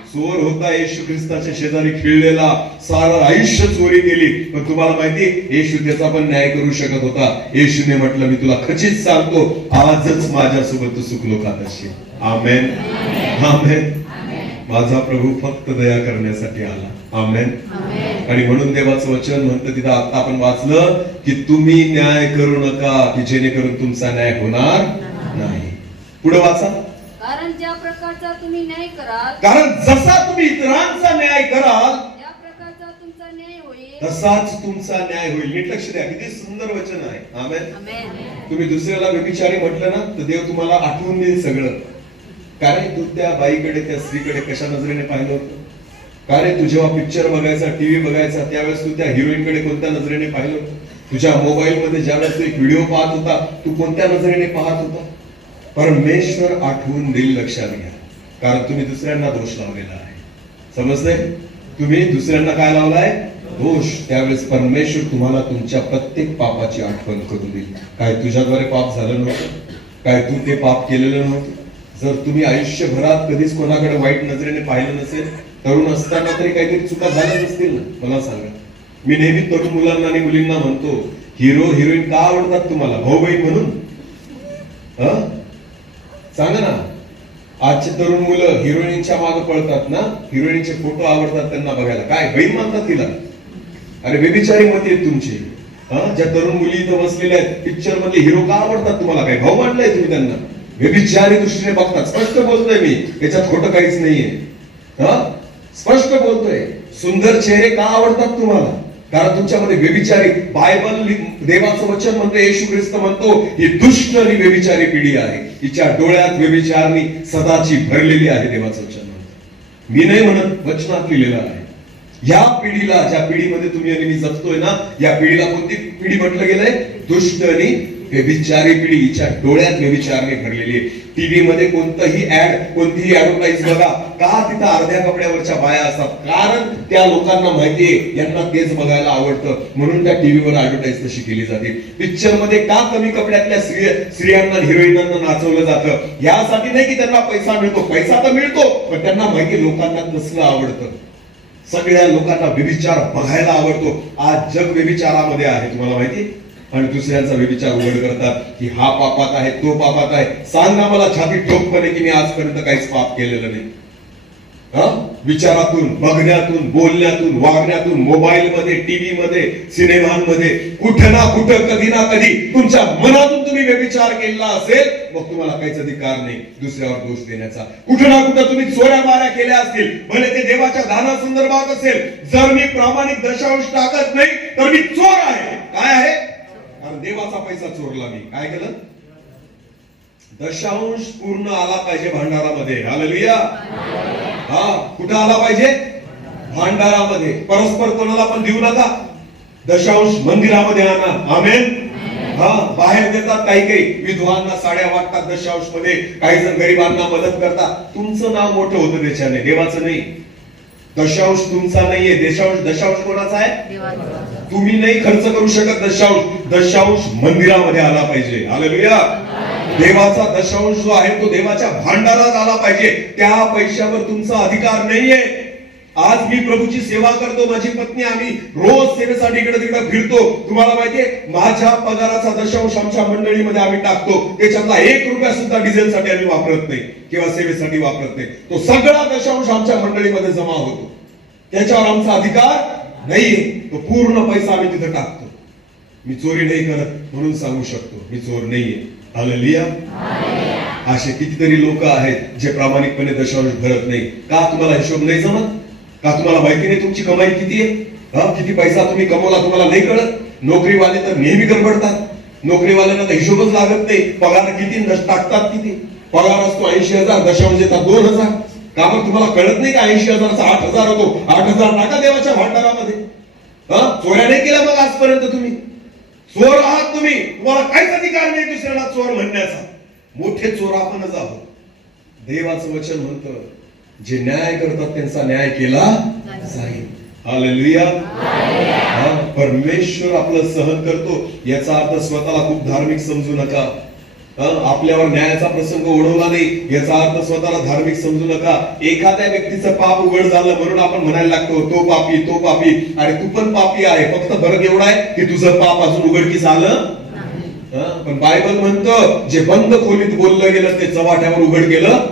चोर होता येशू ख्रिस्ताच्या शेजारी खिळलेला, सारं आयुष्य चोरी केली, पण तुम्हाला माहिती येशू त्याचा पण न्याय करू शकत होता. येशूने म्हटलं, मी तुला खचित सांगतो, आजच माझ्यासोबत तू सुखलो खात असशील. आमेन. आमेन. माझा प्रभू फक्त दया करण्यासाठी आला. आमेन. आणि म्हणून देवाचं वचन म्हणतं तिथं आता आपण वाचलं की तुम्ही न्याय करू नका, की जेणेकरून तुमचा न्याय होणार नाही. पुढे वाचा. कारण ज्या प्रकारचा तुम्ही न्याय कराल, कारण जसा तुम्ही इतरांचा न्याय कराल, त्या प्रकारचा तुमचा न्याय होईल, तसाच तुमचा न्याय होईल. नीट लक्ष द्या, किती सुंदर वचन आहे. आमेन. तुम्ही दुसऱ्याला व्यभिचारी म्हटलं ना, तर देव तुम्हाला आठवून देईल सगळं. कारण तू त्या बाईकडे, त्या स्त्रीकडे कशा नजरेने पाहिलं होतं? कारण तू जेव्हा पिक्चर बघायचा, टीव्ही बघायचा, त्यावेळेस तू त्या हिरोईनकडे कोणत्या नजरेने पाहिलं होतं? तुझ्या मोबाईल मध्ये ज्यावेळेस तू एक व्हिडिओ पाहत होता, तू कोणत्या नजरेने पाहत होता? परमेश्वर आठवून देईल, लक्षात घ्या. कारण तुम्ही दुसऱ्यांना दोष लावलेला आहे. समजते? तुम्ही दुसऱ्यांना काय लावलाय? दोष. त्यावेळेस परमेश्वर तुम्हाला तुमच्या प्रत्येक पापाची आठवण करून देईल. काय तुझ्याद्वारे पाप झालं नव्हतं? काय तू ते पाप केलेलं नव्हतं? जर तुम्ही आयुष्यभरात कधीच कोणाकडे वाईट नजरेने पाहिलं नसेल, तरुण असताना तरी काहीतरी चुका झाल्याच असतील ना, मला सांगा. मी नेहमी तरुण मुलांना आणि मुलींना म्हणतो, हिरो हिरोईन का आवडतात तुम्हाला? भाऊ बहीण म्हणून? सांगा ना. आजचे तरुण मुलं हिरोईनच्या मागे पळतात ना, हिरोईनचे फोटो आवडतात त्यांना बघायला. काय बहीण म्हणतात तिला? अरे व्यभिचारी मत आहेत तुमची. ज्या तरुण मुली इथं बसलेल्या आहेत, पिक्चर मधले हिरो का आवडतात तुम्हाला? काय भाऊ मानलंय तुम्ही त्यांना? व्यभिचारी दृष्टीने बघतात. स्पष्ट बोलतोय मी, याच्यात खोटं काहीच नाहीये. स्पष्ट बोलतोय. सुंदर चेहरे का आवडतात तुम्हाला? कारण तुमच्यामध्ये व्यभिचारी, बायबल देवाचं वचन म्हणतो, येशू ख्रिस्त म्हणतो, ही दुष्ट आणि व्यभिचारी पिढी आहे, हिच्या डोळ्यात व्यभिचारणी सदाची भरलेली आहे. देवाचं वचन म्हणतो. मी नाही म्हणत, वचनात लिहिलेलं आहे. या पिढीला, ज्या पिढीमध्ये तुम्ही आणि मी जगतोय ना, या पिढीला कोणती पिढी म्हटलं गेलंय? दुष्ट आणि व्यभिचारी पिढी. हिच्या डोळ्यात व्यभिचारने भरलेली आहे. टीव्ही मध्ये कोणतीही कोणतीही ऍडव्हर्टाईज बघा, का तिथं अर्ध्या कपड्यावरच्या बाया असतात? कारण त्या लोकांना माहितीये यांना तेच बघायला आवडतं, म्हणून त्या टीव्हीवर ऍडव्हर्टाईज तशी केली जाते. पिक्चर मध्ये का कमी कपड्यातल्या स्त्रियांना, हिरोईनांना नाचवलं जातं? यासाठी नाही की त्यांना पैसा मिळतो, पैसा तर मिळतो, पण त्यांना माहिती लोकांना तसलं आवडतं. सगळ्या लोकांना व्यभिचार बघायला आवडतो. आज जग व्यभिचारामध्ये आहे, तुम्हाला माहिती? आणि दुसऱ्यांचा व्यभिचार उघड करतात की हा पापात आहे, तो पापात आहे. सांगा मला छाती ठोकपणे की मी आजपर्यंत काहीच पाप केलेलं नाही. विचारातून, बघण्यातून, बोलण्यातून, वागण्यातून, मोबाईल मध्ये, टीव्ही मध्ये, सिनेमांमध्ये, कुठं ना कुठं, कधी ना कधी तुमच्या मनातून तुम्ही व्यभिचार केला असेल, मग तुम्हाला काहीच अधिकार नाही दुसऱ्यावर दोष देण्याचा. कुठं ना कुठं तुम्ही चोऱ्या माऱ्या केल्या असतील, भले ते देवाच्या दाना संदर्भात असेल. जर मी प्रामाणिक दशांश टाकत नाही तर मी चोर आहे. काय आहे? कारण देवाचा पैसा चोरला मी. काय केलं? दशांश पूर्ण आला पाहिजे भांडारामध्ये. हालेलुया. कुठं आला पाहिजे? भांडारामध्ये. परस्पर कोणाला पण देऊ नका. दशांश मंदिरामध्ये आणा. आमेन. बाहेर देतात काही काही, विधवांना साड्या वाटतात दशांश मध्ये, काही जण गरिबांना मदत करतात. तुमचं नाव मोठं होतं त्याच्याने, देवाचं नाही. दशांश तुमचा नाहीये, दशांश कोणाचा आहे? तुम्ही नाही खर्च करू शकत दशांश. दशांश मंदिरामध्ये आला पाहिजे. हालेलुया. देवाचा दशांश जो आहे तो देवाच्या भांडारात आला पाहिजे. त्या पैशावर तुमचा अधिकार नाहीये. आज मी प्रभूची सेवा करतो, माझी पत्नी, आम्ही रोज सेवेसाठी इकडे तिकडे फिरतो. तुम्हाला माहितीये माझ्या पगाराचा दशांश आमच्या मंडळीमध्ये आम्ही टाकतो. त्याच्यातला 1 रुपया सुद्धा डिझेलसाठी आम्ही वापरत नाही किंवा सेवेसाठी वापरत नाही. तो सगळा दशांश आमच्या मंडळीमध्ये जमा होतो. त्याच्यावर आमचा अधिकार नाहीये. तो पूर्ण पैसा आम्ही तिथे टाकतो. मी चोरी नाही करत म्हणून सांगू शकतो मी चोर नाहीये. हालेलुया. असे कितीतरी लोक आहेत जे प्रामाणिकपणे दशांश भरत नाही. का? तुम्हाला हिशोब नाही जमत का? तुम्हाला माहिती नाही तुमची कमाई किती आहे? किती पैसा तुम्ही कमवला तुम्हाला नाही कळत? नोकरीवाले तर नेहमी गडबडतात. नोकरीवाल्यांना तर हिशोबच लागत नाही. पगार किती टाकतात किती? पगार असतो 80,000, दशांश देतात 2,000. का मग तुम्हाला कळत नाही का 80,000चा 8,000 होतो? 8,000 टाका देवाच्या भांडारामध्ये. चोऱ्या नाही केल्या मग आजपर्यंत तुम्ही? चोर आहात तुम्ही. तुम्हाला काहीच अधिकार नाही दुसऱ्याला चोर म्हणण्याचा. मोठे चोर आपणच आहोत. देवाचं वचन म्हणतं जे न्याय करतात त्यांचा न्याय केला जाईल. हालेलुया. परमेश्वर आपलं सहन करतो. याचा अर्थ स्वतःला खूप धार्मिक समजू नका. आपल्यावर न्यायाचा प्रसंग ओढवला नाही याचा अर्थ स्वतःला धार्मिक समजू नका. एखाद्या व्यक्तीचं पाप उघड झालं म्हणून आपण म्हणायला लागतो तो पापी, तो पापी. अरे तू पण पापी आहे, फक्त फरक एवढा आहे की तुझं पाप अजून उघडकीस आलं. पण बायबल म्हणतं जे बंद खोलीत बोललं गेलं ते चव्हाट्यावर उघड केलं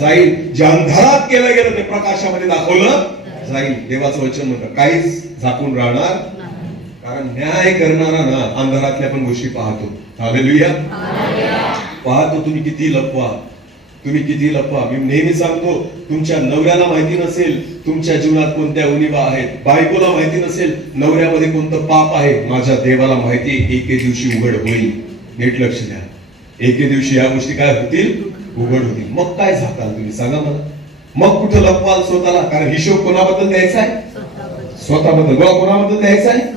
जाईल. जे अंधारात केलं गेलं ते प्रकाशामध्ये दाखवलं जाईल. देवाचं वचन म्हणतं काहीच झाकून राहणार. कारण न्याय करणारा ना अंधारातल्या पण गोष्टी पाहतो. हालेलुया. पाहतो. तुम्ही किती लपवा, तुम्ही किती लपवा. मी नेहमी सांगतो तुमच्या नवऱ्याला माहिती नसेल तुमच्या जीवनात कोणत्या उणिवा आहेत, बायकोला माहिती नसेल नवऱ्यामध्ये कोणतं पाप आहे, माझ्या देवाला माहिती एके दिवशी उघड होईल. नीट लक्ष द्या. एके दिवशी या गोष्टी काय होतील? उघड होतील. मग काय झाकाल तुम्ही सांगा मला? मग कुठं लपवाल स्वतःला? कारण हिशोब कोणाबद्दल द्यायचा आहे? स्वतःबद्दल. बघा कोणाबद्दल द्यायचा आहे?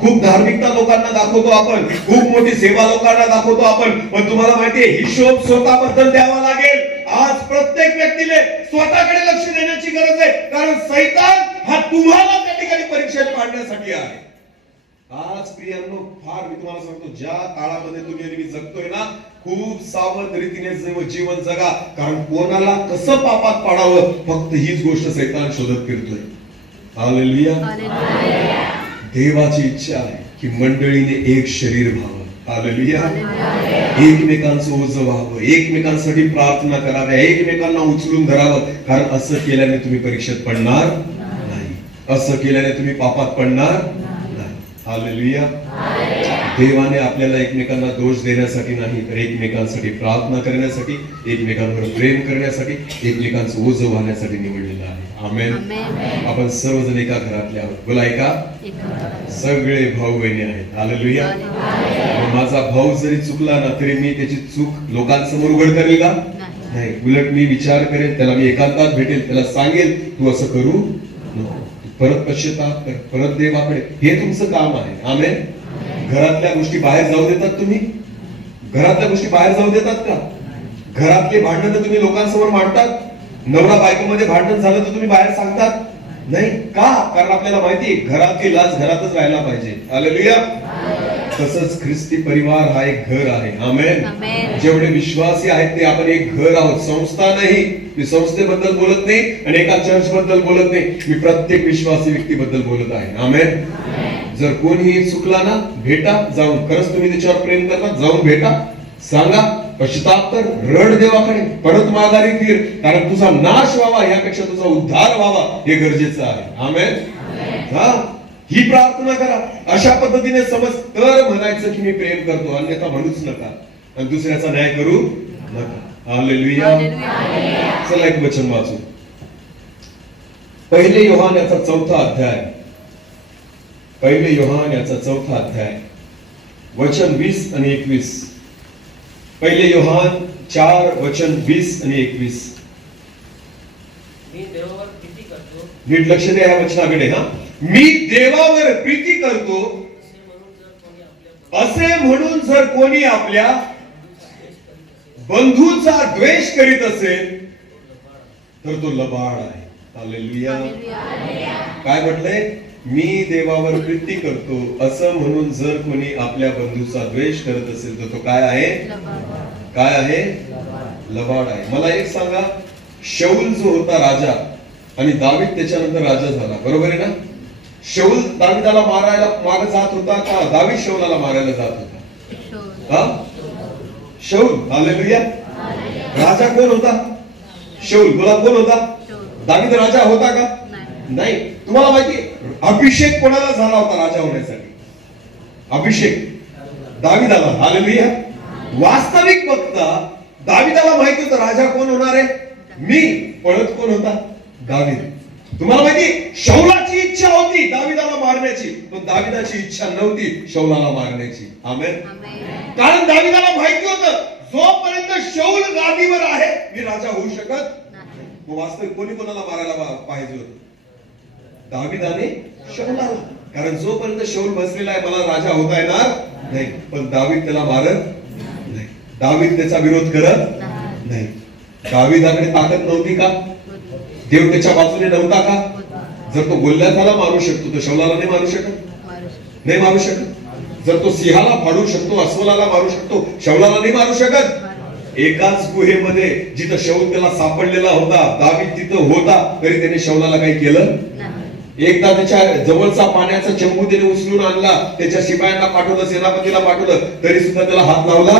खूप धार्मिकता लोकांना दाखवतो आपण, खूप मोठी सेवा लोकांना दाखवतो आपण, पण तुम्हाला माहितीये हिशोब स्वतःबद्दल द्यावा लागेल. आज प्रत्येक व्यक्तीने स्वतःकडे लक्ष देण्याची गरज आहे. कारण सैतान हा तुम्हाला त्या ठिकाणी परीक्षेत पाडण्यासाठी आहे. आज प्रियांनो फार मी तुम्हाला सांगतो ज्या काळामध्ये तुम्ही आणि मी जगतोय ना खूप सावध रीतीने जीवन जगा. कारण कोणाला कसं पापात पाडावं फक्त हीच गोष्ट सैतान शोधत फिरतोय. हालेलुया. देवाची इच्छा आहे की मंडळीने एक शरीर व्हावं. हालेलुया. एकमेकांचं ओझं व्हावं, एकमेकांसाठी प्रार्थना कराव्या, एकमेकांना उचलून धरावं. कारण असं केल्याने तुम्ही परीक्षेत पडणार नाही, असं केल्याने तुम्ही पापात पडणार नाही. हालेलुया. देवाने आपल्याला एकमेकांना दोष देण्यासाठी नाही तर एकमेकांसाठी प्रार्थना करण्यासाठी, एकमेकांवर प्रेम करण्यासाठी, एकमेकांचं ओझं वाहण्यासाठी निवडलेलं आहे. आमेन. आपण सर्वजण एका घरातले आहोत. बोला एका. सगळे भाऊ बहिणी आहेत. हालेलुया. माझा भाऊ जरी चुकला ना तरी मी त्याची चूक लोकांसमोर उघड करेल का? नाही. उलट मी विचार करेल, त्याला मी एकांतात भेटेल, त्याला सांगेल तू असं करू नको, परत पश्चाताप कर, परत देवाकडे. हे तुमचं काम आहे. आमेन. घरातल्या गोष्टी बाहेर जाऊ देतात तुम्ही? घरातल्या गोष्टी बाहेर जाऊ देतात का? घरातले भांडण तुम्ही लोकांसमोर मांडतात? नवरा बायकोमध्ये भांडण झालं तर तुम्ही बाहेर सांगतात? नाही का? कारण आपल्याला माहिती आहे घरातली लाज घरातच राहायला पाहिजे. हालेलुया. तसंच ख्रिस्ती परिवार हा एक घर आहे. आमेन. जेवढे विश्वासी आहेत ते आपण एक घर आहोत, संस्था नाही. मी संस्थेबद्दल बोलत नाही आणि एका चर्च बद्दल बोलत नाही, मी प्रत्येक विश्वासी व्यक्तीबद्दल बोलत आहे. आमेन. जर कोणीही चुकला ना, भेटा जाऊन. खरंच तुम्ही त्याच्यावर प्रेम करता, जाऊन भेटा, सांगा, पश्चाताप कर, रड देवाकडे, परत माघारी फिर. कारण तुझा नाश व्हावा यापेक्षा तुझा उद्धार व्हावा हे गरजेचं आहे. आमेन. हा, ही प्रार्थना करा. अशा पद्धतीने समज तर म्हणायचं की मी प्रेम करतो, अन्यथा म्हणूच नका आणि दुसऱ्याचा न्याय करू नका. हालेलुया. चला एक वचन वाचू. पहिले योहान याचा 4था अध्याय. पहिले योहान याचा 4था अध्याय, वचन 20 आणि 21. पहिले योहान 4 वचन 20 आणि 21. मी देवावर प्रीती करतो. नीट लक्ष द्या या वचनाकडे. हा, मी देवावर प्रीती करतो असे म्हणून जर कोणी आपल्या बंधूचा द्वेष करीत असेल तर तो लबाड आहे. हालेलुया. काय म्हटलंय? मी देवावर प्रीती करतो असं म्हणून जर कोणी आपल्या बंधूचा द्वेष करत असेल तर तो काय आहे? काय आहे? लबाड आहे. मला एक सांगा, शाऊल जो होता राजा आणि दावीद त्याच्यानंतर राजा झाला, बरोबर आहे ना? शाऊल दावीदाला मारायला मागे जात होता का दावीद शाऊलाला मारायला जात होता? हा, शाऊल. हालेलुया. राजा कोण होता? शाऊल. बोला, कोण होता? दावीद राजा होता का? नाही. तुम्हाला माहिती अभिषेक कोणाला झाला होता राजा होण्यासाठी? अभिषेक दावीदाला. हालेलुया. वास्तविक बघता दावीदाला माहिती होतं राजा कोण होणार आहे, मी. पळत कोण होता? दावीद. तुम्हाला माहिती शाऊलाची इच्छा होती दावीदाला मारण्याची, पण दावीदाची इच्छा नव्हती शाऊलाला मारण्याची. आमेन. कारण दावीदाला माहिती होतं जोपर्यंत शाऊल गादीवर आहे मी राजा होऊ शकत. वास्तविक कोणी कोणाला मारायला पाहिजे होतं? दावीदाने शाऊलाला. कारण जोपर्यंत शाऊल बसलेला आहे मला राजा होता येणार नाही. पण दावीद त्याला मारत नाही, दावीद त्याचा विरोध करत नाही. दावीदाकडे ताकद नव्हती का? देव त्याच्या बाजूने नव्हता का? जर तो गोल्याला मारू शकतो तर शाऊलाला नाही मारू शकत? नाही मारू शकत. जर तो सिंहाला फाडू शकतो, अस्वलाला मारू शकतो, शाऊलाला नाही मारू शकत. एकाच गुहेमध्ये जिथं शाऊल त्याला सापडलेला होता, दावीद तिथं होता, तरी त्याने शाऊलाला काही केलं? एकदा त्याच्या जवळचा पाण्याचा चंबू त्याने उचलून आणला, त्याच्या शिपायांना पाठवलं, सेनापतीला पाठवलं, तरी सुद्धा त्याला हात लावला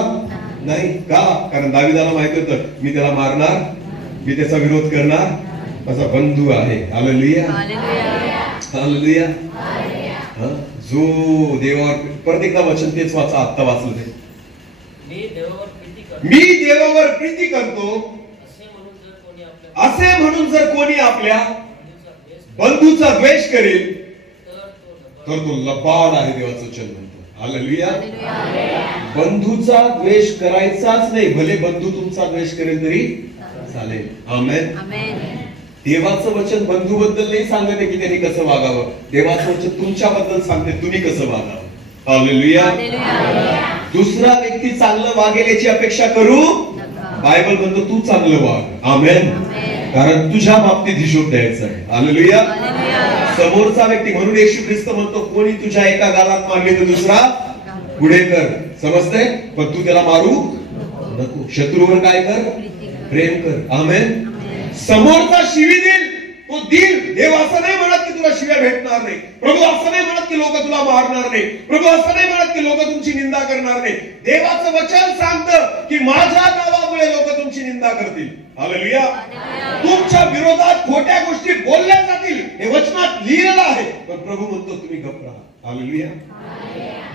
नाही. का? कारण दावीदाला माहिती होतं मी त्याला मारणार, मी त्याचा विरोध करणार, माझा बंधू आहे. हालेलुया. हालेलुया. जो देवावर, परत एकदा वचन तेच वाचा, आत्ता वाचलं ते. मी देवावर प्रीती करतो. मी देवावर प्रीती करतो असे म्हणून जर कोणी आपल्या बंधूचा द्वेष करेल तर तो लबाड आहे. देवाचं वचन म्हणतो. हालेलुया. बंधूचा द्वेष करायचाच नाही, भले बंधू तुमचा द्वेष करेल तरी चालेल. आमेन. देवाचं वचन बंधू बद्दल नाही सांगत आहे की त्यांनी कसं वागावं. देवाचं वचन तुमच्याबद्दल सांगते तुम्ही कसं वागावं. हालेलुया. दुसरा व्यक्ती चांगलं वागेल याची अपेक्षा करू. बायबल म्हणतो तू चांगलं वाग. आमेन. कारण तुझ्या बाबतीत हिशोब द्यायचा आहे. हालेलुया. समोरचा व्यक्ती, म्हणून येशू ख्रिस्त म्हणतो कोणी तुझ्या एका गालात मारली तर दुसरा पुढे कर. समजतंय? पण तू त्याला मारू नको. शत्रूवर काय कर? प्रेम कर. आमेन. समोरचा शिवी देईल तो दिल. देव असं नाही म्हणत की तुला शिव्या भेटणार नाही. प्रभू असं नाही म्हणत की लोक तुला मारणार नाही. प्रभू असं नाही म्हणत की लोक तुमची निंदा करणार नाही. देवाचं वचन सांगतं की माझ्या नावामुळे लोक तुमची निंदा करतील. हालेलुया. तुमच्या विरोधात खोट्या गोष्टी बोलल्या जातील हे वचनात लिहिलेलं आहे. पण प्रभू म्हणतो तुम्ही गप्प राहा. हालेलुया.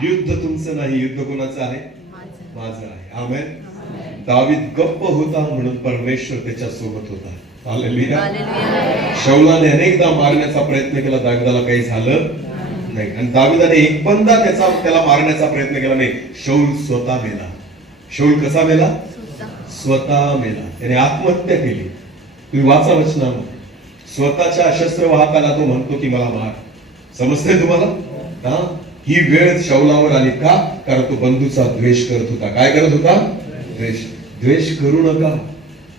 युद्ध तुमचं नाही, युद्ध कोणाचं आहे? माझं आहे. आमेन. दावीद गप्प होता म्हणून परमेश्वर त्याच्या सोबत होता. हालेलुया. शाऊलाने अनेकदा मारण्याचा प्रयत्न केला, दावीदाला काही झालं नाही. आणि दावीदाने एक बंदा त्याला मारण्याचा प्रयत्न केला नाही. शाऊल स्वतः मेला. शाऊल कसा मेला? स्वतः मेला. त्याने आत्महत्या केली. तुम्ही वाचा वचनामध्ये. स्वतःच्या शस्त्र वाहकाला तो म्हणतो की मला मार. समजतंय तुम्हाला? हा, ही वेळ शौलावर आली का? कारण तो बंधूचा द्वेष करत होता. काय करत होता? द्वेष करू नका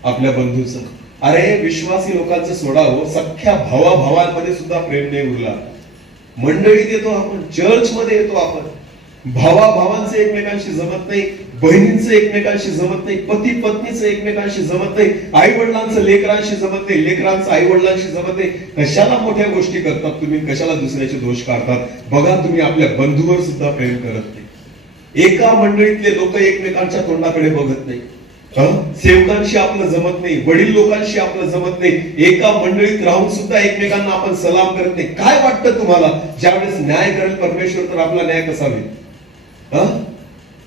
आपल्या बंधूचा. अरे विश्वासी लोकांचं सोडावं, सख्या भावाभावांमध्ये सुद्धा प्रेम नाही उरला. मंडळीत येतो आपण, चर्च मध्ये येतो आपण, भावाभावांचं एकमेकांशी जमत नाही, बहिणींचं एकमेकांशी जमत नाही, पती पत्नीचं एकमेकांशी जमत नाही, आई वडिलांचं लेकरांशी जमत नाही, लेकरांचं आई वडिलांशी जमत नाही. कशाला मोठ्या गोष्टी करतात तुम्ही, कशाला दुसऱ्याचे दोष काढतात? बघा, तुम्ही आपल्या बंधूवर सुद्धा प्रेम करत नाही. एका मंडळीतले लोक एकमेकांच्या तोंडाकडे बघत नाही. सेवकांशी आपलं जमत नाही, वडील लोकांशी आपलं जमत नाही, एका मंडळीत राहून सुद्धा एकमेकांना आपण सलाम करत नाही. काय वाटतं तुम्हाला, ज्यावेळेस न्याय करेल परमेश्वर तर आपला न्याय कसा होईल?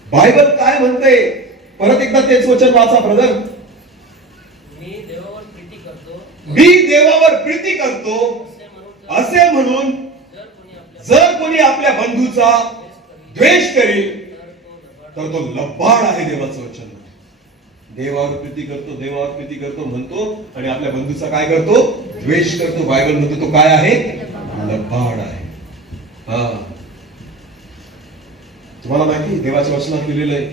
बायबल काय म्हणते? परत एकदा तेच वचन वाचा ब्रदर. मी देवावर प्रीती करतो, मी देवावर प्रीती करतो असे म्हणून जर कोणी आपल्या बंधूचा द्वेष करील तर तो लबाड आहे. देवाचं वचन देवावर प्रीती करतो, देवावर प्रीती करतो म्हणतो आणि आपल्या बंधूचा काय करतो? द्वेष करतो. बायबल म्हणतो तो काय आहे? लबाड आहे. हा, तुम्हाला माहिती देवाच्या वचनात लिहिलेलं आहे,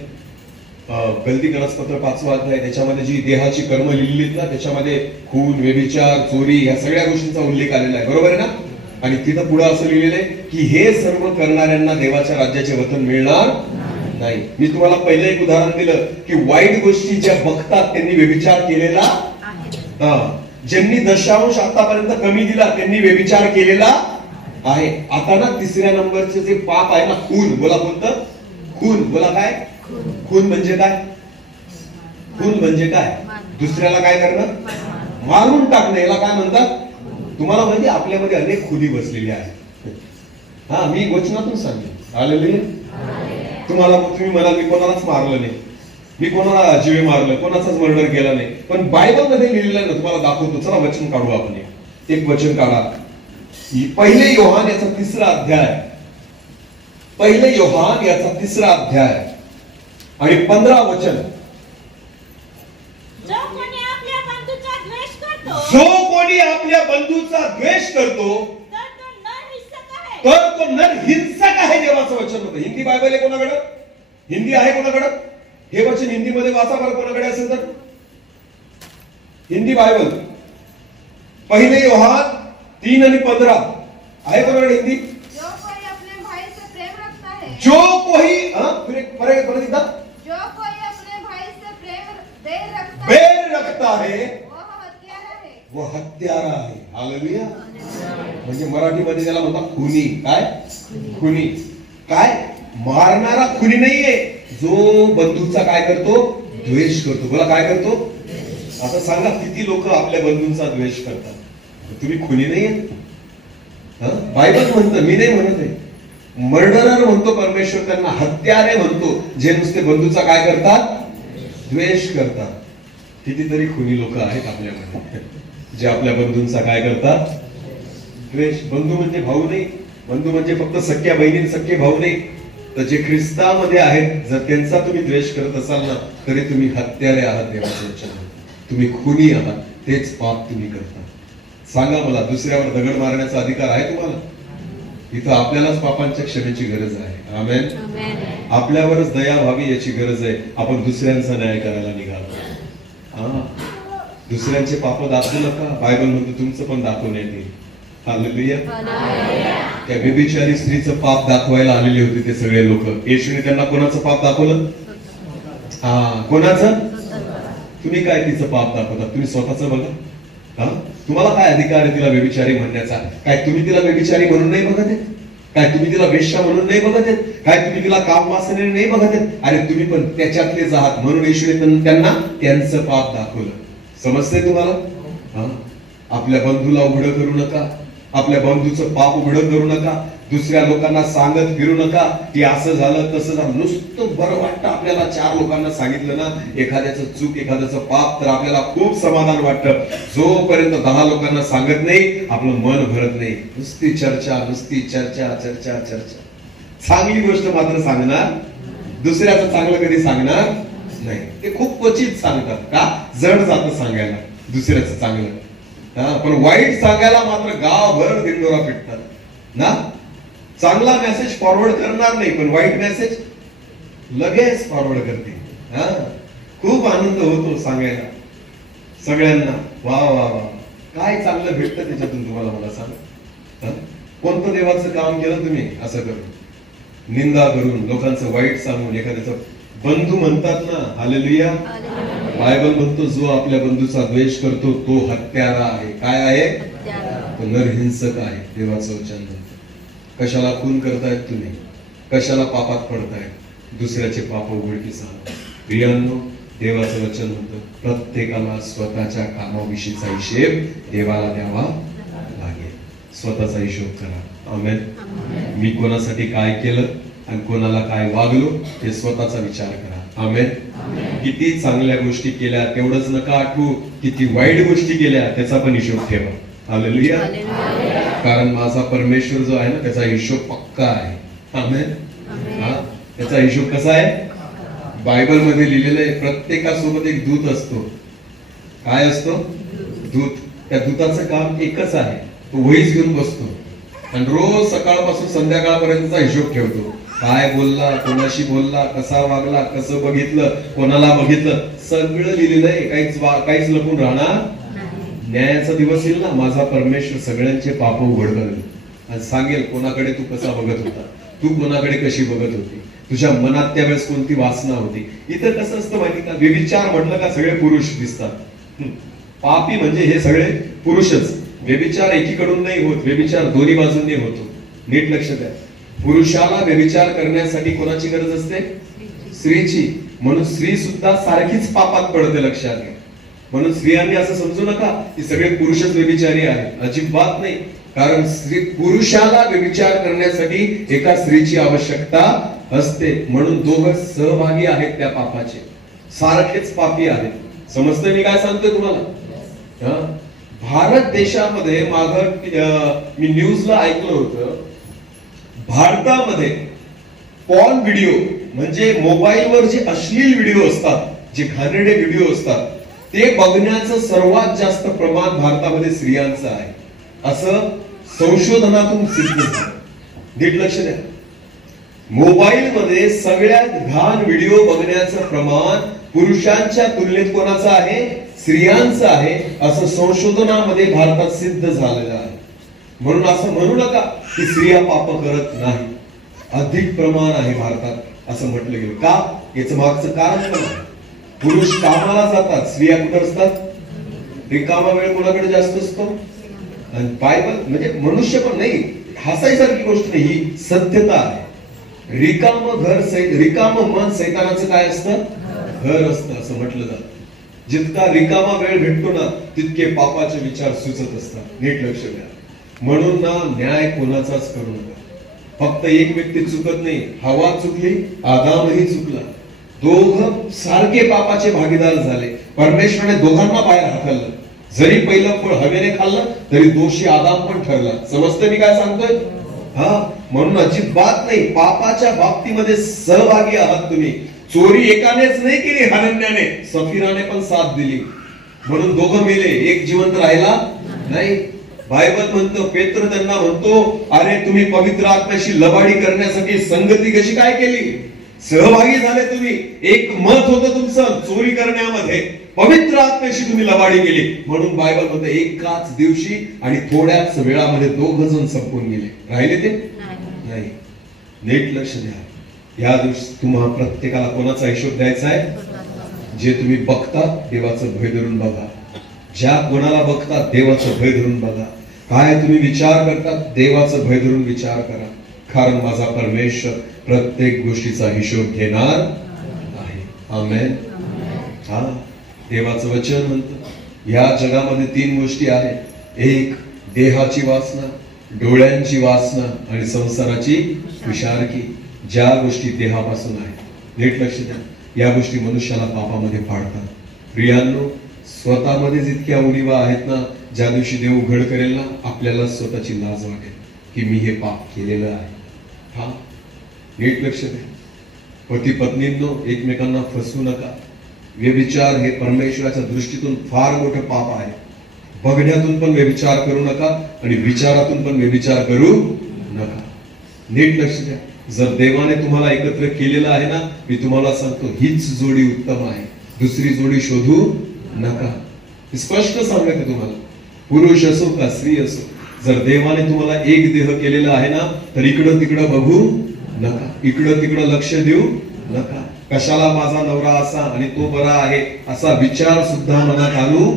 गलती पत्र 5वा अध्याय, त्याच्यामध्ये जी देहाची कर्म लिहिली आहेत ना, त्याच्यामध्ये खून, व्यभिचार, चोरी या सगळ्या गोष्टींचा उल्लेख आलेला आहे. बरोबर आहे ना? आणि तिथं पुढे असं लिहिलेलं आहे की हे सर्व करणाऱ्यांना देवाच्या राज्याचे वचन मिळणार नाही. मी तुम्हाला पहिलं एक उदाहरण दिलं की वाईट गोष्टी ज्या बघतात त्यांनी व्यभिचार केलेला, ज्यांनी दशांश आतापर्यंत कमी दिला त्यांनी व्यभिचार केलेला आहे. आता ना तिसऱ्या नंबरचे जे पाप आहे ना, खून. बोला कोणतं? खून. बोला काय? खून म्हणजे काय? खून म्हणजे काय? दुसऱ्याला काय करणं? मारून टाकणं. याला काय म्हणतात? तुम्हाला माहिती आपल्यामध्ये अनेक खुनी बसलेली आहेत. हा, मी वचनातून सांगेन. आलेले तुम्हाला, तुम्ही म्हणाल मी कोणालाच मारलं नाही, मी कोणाला जीवे मारलं, कोणाचाच मर्डर केला नाही, पण बायबल मध्ये लिहिलेलं ना, तुम्हाला दाखवतो. चला वचन काढू आपण. एक वचन काढा. पहिले योहान याचा 3रा अध्याय, पहिले योहान याचा 3रा अध्याय आणि 15 वचन. जो कोणी आपल्या बंधूचा द्वेष करतो, जो कोणी आपल्या बंधूचा द्वेष करतो तर तो नरहिंसक आहे. देवाचं वचन होतं. हिंदी बायबल आहे कोणाकडे? हिंदी आहे कोणाकडे? हे वचन हिंदी मध्ये वाचा बरं, कोणाकडे असेल तर. हिंदी बायबल पहिले योहान 3 आणि 15 आहे कोणाकडे हिंदी? जो कोई अपने भाई से प्रेम रखता है, जो कोई, परत एकदा, जो कोई अपने भाई से प्रेम बैर रखता है वह हत्यारा है. वो हत्यारा आहे. हालेलुया. म्हणजे मराठीमध्ये त्याला म्हणतात खुनी. काय? खुनी. काय? मारणारा खुनी नाहीये, जो बंधूचा काय करतो? द्वेष करतो. बोला काय करतो? आता सांगा किती लोक आपल्या बंधूंचा द्वेष करतात? तुम्ही खुनी नाहीये. बायबल म्हणतं, मी नाही म्हणत आहे. मर्डरर म्हणतो परमेश्वर, त्यांना हत्यारे म्हणतो जे नुसते बंधूचा काय करतात? द्वेष करतात. कितीतरी खुनी लोक आहेत आपल्यामध्ये जे आपल्या बंधूंचा काय करतात? द्वेष. बंधू म्हणजे भाऊ नाही, बंधू म्हणजे फक्त सख्या बहिणी, सख्खे भाऊ नाही, तर जे ख्रिस्तामध्ये आहेत जर त्यांचा तुम्ही द्वेष करत असाल ना, तरी तुम्ही हत्यारे आहात. देवाच्या वचनात तुम्ही खुनी आहात. तेच पाप तुम्ही करता. सांगा मला, दुसऱ्यावर दगड मारण्याचा अधिकार आहे तुम्हाला? इथं आपल्यालाच पापांच्या क्षमेची गरज आहे. आमेन. आपल्यावरच दया व्हावी याची गरज आहे. आपण दुसऱ्यांचा न्याय करायला निघालो. दुसऱ्यांचे पाप दाखवू नका. बायबल म्हणतो तुमचं पण दाखवण्यात येईल. हालेलुया. त्या व्यभिचारी स्त्रीचं पाप दाखवायला आलेले होते ते सगळे लोक. येशूने त्यांना कोणाचं पाप दाखवलं? कोणाचं? तुम्ही काय तिचं पाप दाखवता? तुम्ही स्वतःच बघा. तुम्हाला काय अधिकार आहे तिला व्यभिचारी म्हणण्याचा? काय तुम्ही तिला व्यभिचारी म्हणून नाही बघत आहेत? काय तुम्ही तिला वेश्या म्हणून नाही बघत आहेत? काय तुम्ही तिला कामवासनेने नाही बघत आहेत? अरे तुम्ही पण त्याच्यातलेच आहात. म्हणून येशूने त्यांना त्यांचं पाप दाखवलं. समजतंय तुम्हाला? आपल्या बंधूला उघडं करू नका. आपल्या बंधूचं पाप उघडं करू नका. दुसऱ्या लोकांना सांगत फिरू नका की असं झालं तसं झालं. नुसतं बरं वाटतं आपल्याला 4 लोकांना सांगितलं ना एखाद्याचं चूक, एखाद्याचं पाप, तर आपल्याला खूप समाधान वाटतं. जोपर्यंत 10 लोकांना सांगत नाही आपलं मन भरत नाही. नुसती चर्चा, नुसती चर्चा, चर्चा, चर्चा. चांगली गोष्ट मात्र सांगणार, दुसऱ्याचं चांगलं कधी सांगणार नाही. ते खूप क्वचित सांगतात. का? जड जातं सांगायला दुसऱ्याचं चांगलं. पण वाईट सांगायला मात्र गावभर दिंडोरा पिटतात ना. चांगला मेसेज फॉरवर्ड करणार नाही, पण वाईट मेसेज लगेच फॉरवर्ड करते. खूप आनंद होतो सांगायला सगळ्यांना. वा वा वा, काय चांगलं भेटतं त्याच्यातून तुम्हाला, मला सांग. कोणतं देवाचं काम केलं तुम्ही असं करून, निंदा करून, लोकांचं वाईट सांगून, एखाद्याचा बंधू म्हणतात ना, हालेलुया. बायबल म्हणतो जो आपल्या बंधूचा द्वेष करतो तो हत्यारा आहे. काय आहे? तो नरहिंसक आहे. देवाचं वचन म्हणतं. कशाला खून करतायत तुम्ही, कशाला पापात पडतायत, दुसऱ्याचे पाप उघडकीस आणा. प्रियांनो, देवाचं वचन म्हणतं प्रत्येकाला स्वतःच्या कामाविषयीचा हिशेब देवाला द्यावा लागेल. स्वतःचा हिशोब करा. आमेन. मी कोणासाठी काय केलं आणि कोणाला काय वागलो हे स्वतःचा विचार करा. आमेन. किती चांगल्या गोष्टी केल्या तेवढंच नका आठवू, किती वाईट गोष्टी केल्या त्याचा पण हिशोब ठेवा. हालेलुया. कारण माझा परमेश्वर जो आहे ना, त्याचा हिशोब पक्का आहे. आमेन. त्याचा हिशोब कसा आहे? बायबल मध्ये लिहिलेलं आहे, प्रत्येकासोबत एक दूत असतो. काय असतो? दूत. त्या दूताचं काम एकच आहे, तो वहीच घेऊन बसतो आणि रोज सकाळपासून संध्याकाळपर्यंतचा हिशोब ठेवतो. काय बोलला, कोणाशी बोलला, कसा वागला, कसं बघितलं, कोणाला बघितलं, सगळं लिहिलेलं आहे. काहीच लपून राहणार. न्यायाचा दिवस येईल ना, माझा परमेश्वर सगळ्यांचे पाप उघड करेल आणि सांगेल कोणाकडे तू कसा बघत होता, तू कोणाकडे कशी बघत होती, तुझ्या मनात त्यावेळेस कोणती वासना होती. इथं कसं असतं माहिती का, व्यभिचार म्हटलं का सगळे पुरुष दिसतात. पापी म्हणजे हे सगळे पुरुषच. व्यभिचार एकीकडून नाही होत, व्यभिचार दोन्ही बाजूंनी होतो. नीट लक्ष द्या. पुरुषाला व्यभिचार करण्यासाठी कोणाची गरज असते? स्त्रीची. म्हणून स्त्री सुद्धा सारखीच पापात पडते. लक्षात घ्या. म्हणून स्त्रियांनी असं समजू नका की सगळे पुरुषच व्यभिचारी आहेत. अजिबात नाही. कारण स्त्री पुरुषाला व्यभिचार करण्यासाठी एका स्त्रीची आवश्यकता असते. म्हणून दोघं सहभागी आहेत त्या पापाचे, सारखेच पापी आहेत. समजतंय मी काय सांगतोय तुम्हाला? भारत देशामध्ये मी न्यूजला ऐकलं होतं, भारतामध्ये पॉर्न व्हिडिओ म्हणजे मोबाईलवर जे अश्लील व्हिडिओ असतात, जे घाणेरडे व्हिडिओ असतात, ते बघण्याचं सर्वात जास्त प्रमाण भारतामध्ये स्त्रियांचं आहे, असं संशोधनातून सिद्ध झालं. नीट लक्ष द्या. मोबाईल मध्ये सगळ्यात घाण व्हिडिओ बघण्याचं प्रमाण पुरुषांच्या तुलनेत कोणाचं आहे? स्त्रियांचं आहे, असं संशोधनामध्ये भारतात सिद्ध झालेलं आहे. म्हणून असं म्हणू नका की स्त्रिया पाप करत नाही. अधिक प्रमाण आहे भारतात असं म्हटलं गेलं. का? याचं मागचं कारण पण आहे. पुरुष कामाला जातात, स्त्रिया कुठे असतात? रिकामा वेळ कोणाकडे जास्त असतो? आणि बायबल म्हणजे मनुष्य पण नाही, हसायसारखी गोष्ट नाही, ही सत्यता आहे. रिकाम मन सैतानाचं काय असतं? घर असतं असं म्हटलं जातं. जितका रिकामा वेळ भेटतो ना, तितके पापाचे विचार सुचत असतात. नीट लक्ष द्या. म्हणून ना, न्याय कोणाचाच करू नका. फक्त एक व्यक्ती चुकत नाही, हवा चुकली, आदामही चुकला. दोघं सारखे पापाचे भागीदार झाले. परमेश्वराने दोघांना बाहेर हाकललं. जरी पहिलं फळ हवेने खाल्लं तरी दोषी आदाम पण ठरला. समजतंय मी काय सांगतोय? म्हणून अजिबात नाही, पापाच्या बाबतीमध्ये सहभागी आहात तुम्ही. चोरी एकानेच नाही केली, हनन्याने, सफीराने पण साथ दिली. म्हणून दोघं मेले, एक जिवंत राहिला नाही. बायबल म्हणतो, पेत्र त्यांना म्हणतो, अरे तुम्ही पवित्र आत्म्याशी लबाडी करण्यासाठी संगती कशी काय केली? सहभागी झाले तुम्ही. एक मत होतं तुमचं चोरी करण्यामध्ये, पवित्र आत्म्याशी तुम्ही लबाडी केली. म्हणून बायबल म्हणते एकाच दिवशी आणि थोड्याच वेळामध्ये दोघ जण संपून गेले. राहिले ते नाही. नीट लक्ष द्या. या दिवशी तुम्हा प्रत्येकाला कोणाचा हिशोब द्यायचा आहे? जे तुम्ही बघता देवाचं भय धरून बघा. ज्या कोणाला बघता देवाचं भय धरून बघा. काय तुम्ही विचार करता देवाचं भय धरून विचार करा. कारण माझा परमेश्वर प्रत्येक गोष्टीचा हिशोब घेणार आहे. आमेन. देवाचं वचन म्हणतं या जगामध्ये 3 गोष्टी आहेत. एक देहाची वासना, डोळ्यांची वासना आणि संसाराची विषारकी. ज्या गोष्टी देहापासून आहेत. नीट लक्ष द्या. या गोष्टी मनुष्याला पापामध्ये पाडतात. प्रियांनो, स्वतःमध्ये जितक्या उणीवा आहेत ना, ज्या दिवशी देव उघड करेल ना, आपल्याला स्वतःची लाज वाटेल की मी हे पाप केलेलं आहे. नीट लक्ष द्या. पती पत्नींनो, एकमेकांना फसवू नका. व्यभिचार हे परमेश्वराच्या दृष्टीतून फार मोठं पाप आहे. बघण्यातून पण व्यभिचार करू नका आणि विचारातून पण व्यभिचार करू नका. नीट लक्ष द्या. जर देवाने तुम्हाला एकत्र केलेलं आहे ना, मी तुम्हाला सांगतो हीच जोडी उत्तम आहे. दुसरी जोडी शोधू नका. स्पष्ट सांगते तुम्हाला, पुरुष असो का स्त्री असो, जर देवाने तुम्हाला एक देह केलेला आहे ना, तर इकडं तिकडं बघू नका, इकडं तिकडं लक्ष देऊ नका. कशाला माझा नवरा असा आणि तो बरा आहे असा विचार सुद्धा मनात आणू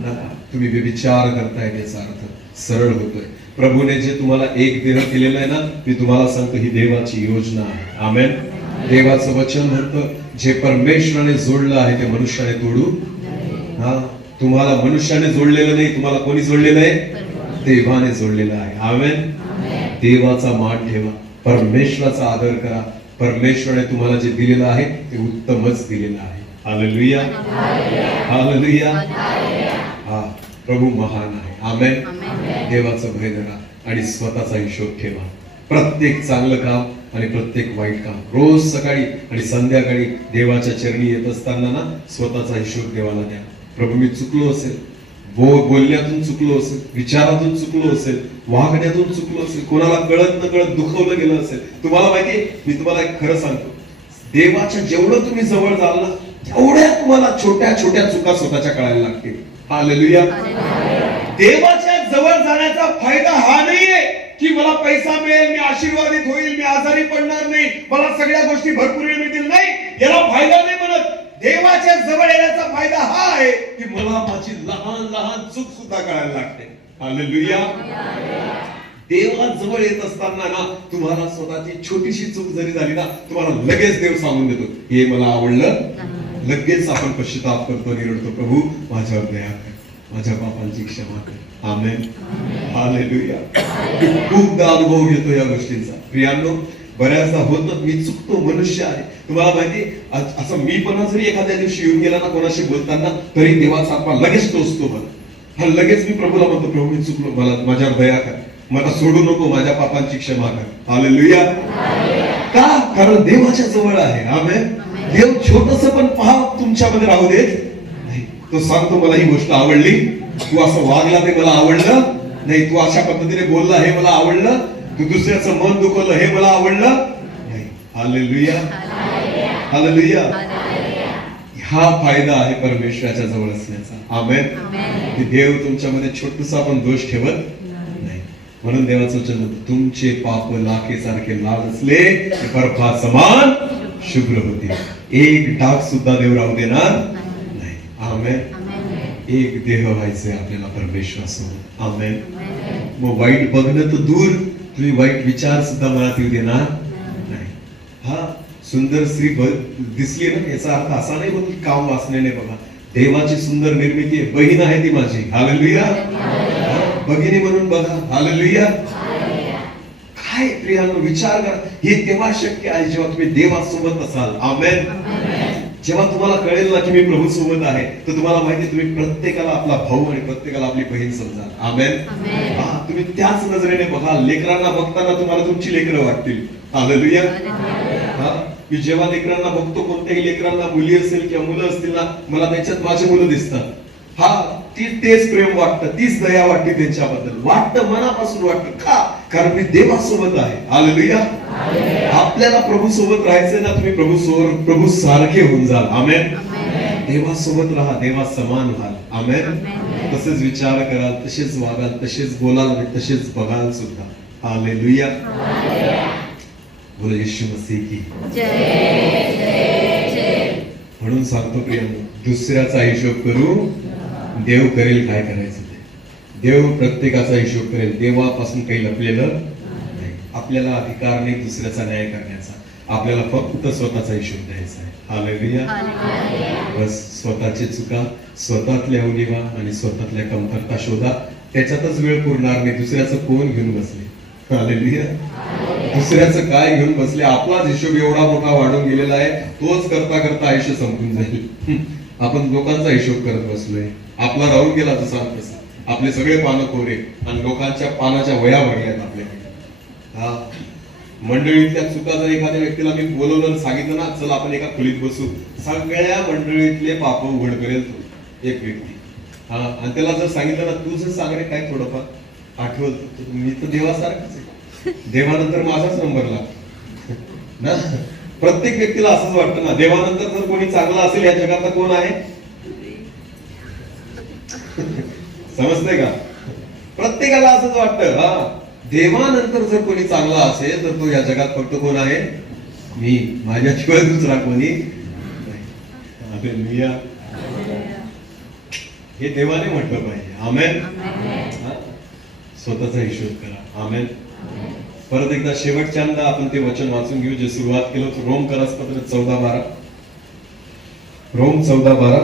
नका. तुम्ही व्यभिचार करताय याचा अर्थ सरळ होतोय. प्रभूने जे तुम्हाला एक देह केलेलं आहे ना, मी तुम्हाला सांगतो ही देवाची योजना आहे. आमेन. देवाचं वचन म्हणतं, जे परमेश्वराने जोडलं आहे ते मनुष्याने तोडू. हा, तुम्हाला मनुष्याने जोडलेलं नाही, तुम्हाला कोणी जोडलेलं आहे? देवाने जोडलेलं आहे. आमेन. देवाचा मान ठेवा, परमेश्वराचा आदर करा. परमेश्वराने तुम्हाला जे दिलेलं आहे ते उत्तमच दिलेलं आहे. Hallelujah, hallelujah. हा, प्रभू महान आहे. आमेन. देवाचं भय धरा आणि स्वतःचा हिशोब ठेवा. प्रत्येक चांगलं काम आणि प्रत्येक वाईट काम रोज सकाळी आणि संध्याकाळी देवाच्या चरणी येत असताना ना, स्वतःचा हिशोब देवाला द्या. प्रभू, मी चुकलो असेल, बोलण्यातून चुकलो असेल, विचारातून चुकलो असेल, वागण्यातून चुकलो असेल, कोणाला कळत न कळत दुखवलं गेलं असेल. तुम्हाला माहितीये, मी तुम्हाला एक खरं सांगतो, देवाच्या जेवढं तुम्ही जवळ जाल ना, तेवढ्या तुम्हाला छोट्या छोट्या चुका स्वतःच्या कळायला लागतील. हालेलुया. देवाच्या जवळ जाण्याचा फायदा हा नाहीये की मला पैसा मिळेल, मी आशीर्वादित होईल, मी आजारी पडणार नाही, मला सगळ्या गोष्टी भरपूर मिळतील. नाही, याला फायदा नाही म्हणत. देवाच्या जवळ येण्याचा फायदा हा आहे की मला माझी लहान लहान चूक सुद्धा कळायला लागते. हालेलुया. देवा जवळ येत असताना ना, तुम्हाला स्वतःची छोटीशी चूक जरी झाली ना, तुम्हाला लगेच देव सांगून देतो, हे मला आवडलं. लगेच आपण पश्चाताप करतो आणि रडतो, प्रभू माझ्यावर दया कर, माझ्या पापांची क्षमा कर. आमेन. हालेलुया. खूपदा अनुभव घेतो या गोष्टींचा. प्रियांनो, बऱ्याचदा होतं, मी चुकतो, मनुष्य आहे. तुम्हाला माहिती, असं मी पण जरी एखाद्या दिवशी येऊन गेला ना कोणाशी बोलताना, तरी देवाचा आत्मा लगेच टोचतो मला. हा, लगेच मी प्रभूला म्हणतो, प्रभू मी चुकलो, मला माझ्यावर दया कर, मला सोडू नको, माझ्या पापांची क्षमा कर. हालेलुया. का? कारण देवाच्या जवळ आहे. आमेन. देव छोटस पण पहा तुमच्यामध्ये राहू देत नाही. तो सांगतो, मला ही गोष्ट आवडली, तू असं वागला ते मला आवडलं नाही, तू अशा पद्धतीने बोलला हे मला आवडलं, तू दुसऱ्याचं मन दुखवलं हे मला आवडलं नाही. Hallelujah, hallelujah. हा फायदा आहे परमेश्वराच्या जवळ असण्याचा. आमेन. की देव तुमच्यामध्ये छोटसा पण दोष ठेवत नाही. म्हणून देवाचं वचन, तुमचे पाप लाखेसारखे लाल असले बर्फा समान शुभ्र होते, एक डाग सुद्धा देव राहू देणार नाही. आमेन. एक देह व्हायचंय आपल्याला परमेश्वरासोबत. आमेन. मग वाईट बघणं तर दूर, तुम्ही वाईट विचार सुद्धा मनात येऊ देणार नाही. हा, सुंदर स्त्री दिसली ना, याचा अर्थ असा नाही बघ काम वासनेने बघा. देवाची सुंदर निर्मिती आहे, बहीण आहे ती माझी. हालेलुया. भगिनी म्हणून बघा. हालेलुया. काय प्रियांनो, विचार करा, हे तेव्हा शक्य आहे जेव्हा तुम्ही देवासोबत असाल. आमेन. जेव्हा तुम्हाला कळेल ना की मी प्रभू सोबत आहे, तर तुम्हाला माहिती, तुम्ही प्रत्येकाला आपला भाऊ आणि प्रत्येकाला आपली बहीण समजाल. आमेन. हा, तुम्ही त्याच नजरेने बघा. लेकरांना बघताना तुम्हाला तुमची लेकरं वाटतील. हालेलुया. हा, मी जेव्हा लेकरांना बघतो, कोणत्याही लेकरांना, मुली असेल किंवा मुलं असतील ना, मला त्याच्यात माझी मुलं दिसतात. हा, तेच प्रेम वाटतं, तीच दया वाटते त्यांच्याबद्दल, वाटतं, मनापासून वाटतं. का? कारण मी देवासोबत आहे. हालेलुया. आपल्याला प्रभू सोबत राहायचंय ना, तुम्ही प्रभू सारखे होऊन जाल. आमेन. देवासोबत राहा, देवा समान व्हाल. आमेन. तसेच विचार कराल, तसेच वागाल, तसेच बोलाल आणि तसेच बघाल सुद्धा. हालेलुया. बोला येशू मसीह की म्हणून सांगतो प्रियांनो, दुसऱ्याचा हिशोब करू, देव करेल काय करायचं ते. देव प्रत्येकाचा हिशोब करेल. देवापासून काही लपलेलं नाही. आपल्याला अधिकार नाही दुसऱ्याचा न्याय करण्याचा. आपल्याला फक्त स्वतःचा हिशोब द्यायचा आहे. हालेलुया. बस स्वतःची चुका स्वतःतल्या उणिवा आणि स्वतःतल्या कमतरता शोधा. त्याच्यातच वेळ पुरणार नाही. दुसऱ्याचं कोण घेऊन बसले? हालेलुया. दुसऱ्याचं काय घेऊन बसले? आपलाच हिशोब एवढा मोठा वाढून गेलेला आहे, तोच करता करता आयुष्य संपून जाईल. आपण लोकांचा हिशोब करत बसलोय. आपला राहून गेला जसा तसा. आपले सगळे पानं कोरे आणि लोकांच्या पानाच्या वया भरल्यात आपल्याकडे. हा, मंडळीतल्या चुका जर एखाद्या व्यक्तीला मी बोलवलं सांगितलं ना, चल आपण एका खोलीत बसू, सगळ्या मंडळीतले पाप उघड करेल तो एक व्यक्ती. हा, आणि त्याला जर सांगितलं ना तू जर सांग रे काय थोडंफार आठवल, मी तर देवासारखंच आहे, देवानंतर माझाच नंबर लागतो ना. प्रत्येक व्यक्तीला असंच वाटतं ना, देवानंतर जर कोणी चांगला असेल या जगात कोण आहे? समजतंय का? प्रत्येकाला असंच वाटतं. हा, देवानंतर जर कोणी चांगला असेल तर तो या जगात फक्त कोण आहे? मी, माझ्याशिवाय दुसरा कोणी नाही. हालेलुया. हे देवाने म्हटलं पाहिजे. आमेन. स्वतःचा हिशोब करा. आमेन. परत एकदा शेवटच्यांदा आपण ते वचन वाचून घेऊ जे सुरुवात केलं होतं. रोम करासपत्र 14:12. रोम 14:12.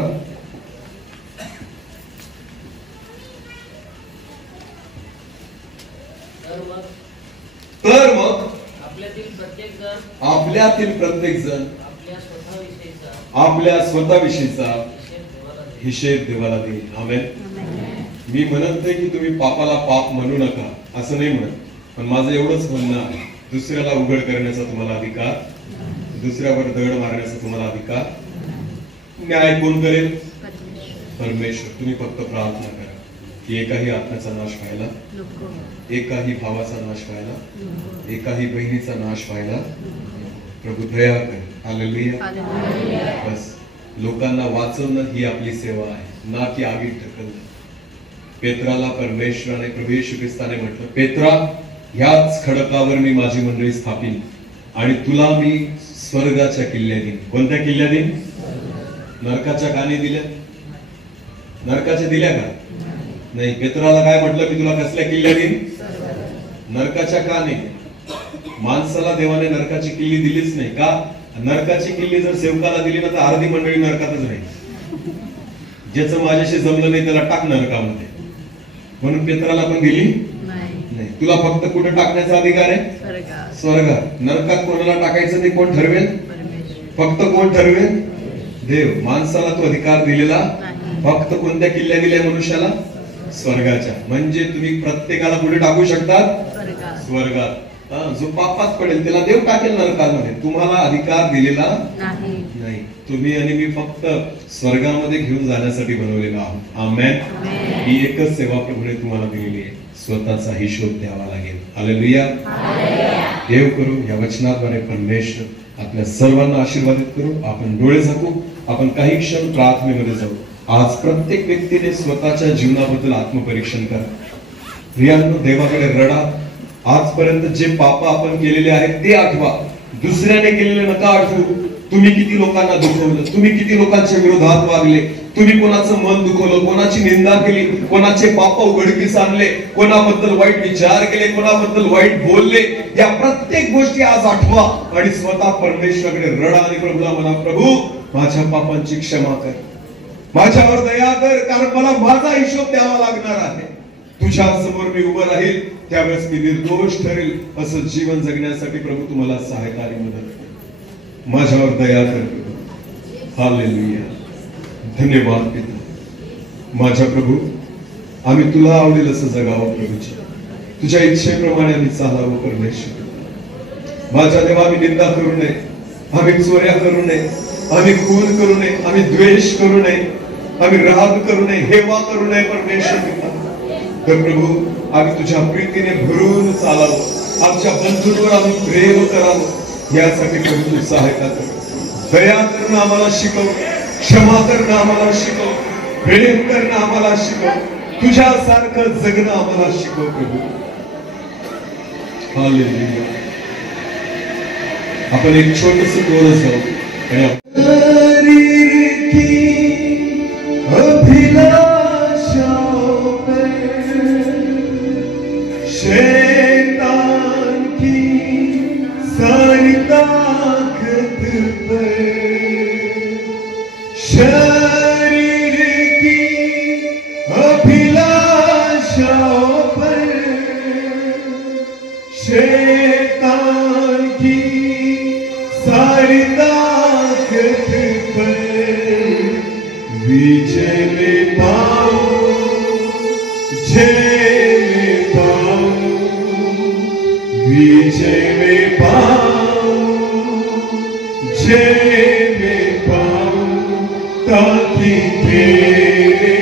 तर मग आपल्यातील प्रत्येक जण आपल्या स्वतःविषयीचा हिशेब देवाला देईल. आमेन. मी म्हणत नाही की तुम्ही पापाला पाप म्हणू नका, असं नाही म्हणत, पण माझं एवढंच म्हणणं आहे, दुसऱ्याला उघड करण्याचा तुम्हाला अधिकार, दुसऱ्यावर दगड मारण्याचा तुम्हाला अधिकार. न्याय कोण करेल? परमेश्वर. तुम्ही फक्त प्रार्थना करा की एकाही आत्म्याचा नाश व्हायला, एकाही भावाचा नाश व्हायला, एकाही बहिणीचा नाश व्हायला प्रभू दया कर. हालेलुया. बस लोकांना वाचवणं ही आपली सेवा आहे, ना की आगीत ढकलणं. पेत्राला परमेश्वराने प्रभू येशू ख्रिस्ताने म्हटलं, पेत्रा, ह्याच खडकावर मी माझी मंडळी स्थापिन आणि तुला मी स्वर्गाच्या किल्ल्या देईन. कोणत्या किल्ल्या देईन? नरकाच्या कानी दिल्या? नरकाच्या दिल्या का? नाही. पेत्राला काय म्हटलं की तुला कसल्या किल्ल्या देईन? नरकाच्या का नाही? माणसाला देवाने नरकाची किल्ली दिलीच नाही का? नरकाची किल्ली जर सेवकाला दिली ना तर अर्धी मंडळी नरकातच राहील. ज्याचं माझ्याशी जमलं नाही त्याला टाक नरकामध्ये. म्हणून पेत्राला पण दिली नाही. तुला फक्त कुठे टाकण्याचा अधिकार आहे? स्वर्गात. नरकात कोणाला टाकायचं ते कोण ठरवेल? फक्त कोण ठरवेल? देव. माणसाला तो अधिकार दिलेला फक्त कोणत्या किल्ल्या दिल्या मनुष्याला? स्वर्गाच्या. म्हणजे तुम्ही प्रत्येकाला कुठे टाकू शकतात? स्वर्गात. जो पापात पडेल त्याला देव टाकेल नरकामध्ये. तुम्हाला अधिकार दिलेला नाही. तुम्ही आणि मी फक्त स्वर्गामध्ये घेऊन जाण्यासाठी बनवलेलो आहोत. आमेन. ही एकच सेवा प्रभूने तुम्हाला दिलेली आहे, स्वतःचा हिशोब द्यावा लागेल. हालेलुया. देव करू या वचनाद्वारे परमेश्वर आपल्या सर्वांना आशीर्वादित करू. आपण डोळे झाकू, आपण काही क्षण प्रार्थनेमध्ये जाऊ. आज प्रत्येक व्यक्तीने स्वतःच्या जीवनाबद्दल आत्मपरीक्षण करा. प्रियांनो, देवाकडे रडा. आजपर्यंत जे पाप आपण केलेले आहेत ते आठवा, दुसऱ्याने केलेले नका आठवू. तुम्ही किती लोकांना दुखवलं, तुम्ही किती लोकांच्या विरोधात वागले, तुम्ही कोणाचं मन दुखवलं, कोणाची निंदा केली, कोणाचे पाप उघडकीस आणले, कोणाबद्दल वाईट विचार केले, कोणाबद्दल वाईट बोलले. या प्रत्येक गोष्टी आज आठवा आणि स्वतः परमेश्वराकडे रडा आणि प्रभूला म्हणा, प्रभू माझ्या पापांची क्षमा कर, माझ्यावर दया कर, कारण मला माझा हिशोब द्यावा लागणार आहे. तुझ्या समोर मी उभं राहील त्यावेळेस मी निर्दोष ठरेल. असं जीवन जगण्यासाठी प्रभू तुम्हाला सहायता आणि मदत कर. माझ्यावर दया कर. हालेलुया. धन्यवाद पिता. माझ्या प्रभू, आम्ही तुला आवडेल असं जगावं प्रभूच्या, तुझ्या इच्छेप्रमाणे आम्ही चालावं परमेश्वर. माझ्या देवा, आम्ही निंदा करू नये, आम्ही चोऱ्या करू नये, आम्ही खून करू नये, आम्ही द्वेष करू नये, आम्ही राग करू नये, हेवा करू नये परमेश्वर पिता. तर प्रभू, आम्ही तुझ्या प्रीतीने भरून चालावं, आमच्या बंधूंवर आम्ही प्रेम करावं, यासाठी प्रभू तू सहायता कर. दया करणं आम्हाला शिकव, क्षमा करणं आम्हाला शिकव, प्रेम करणं आम्हाला शिकव, तुझ्यासारखं जगणं आम्हाला शिकव प्रभू. हालेलुया. आपण एक छोटस कोरस गाऊ आणि शैतान की सारी ताकत पर, शरीर की अभिलाषाओं पर, शैतान की सारी ताकत पर विजय में पाऊं, विजय में पाऊं, जय में पाऊं, ताकि तेरे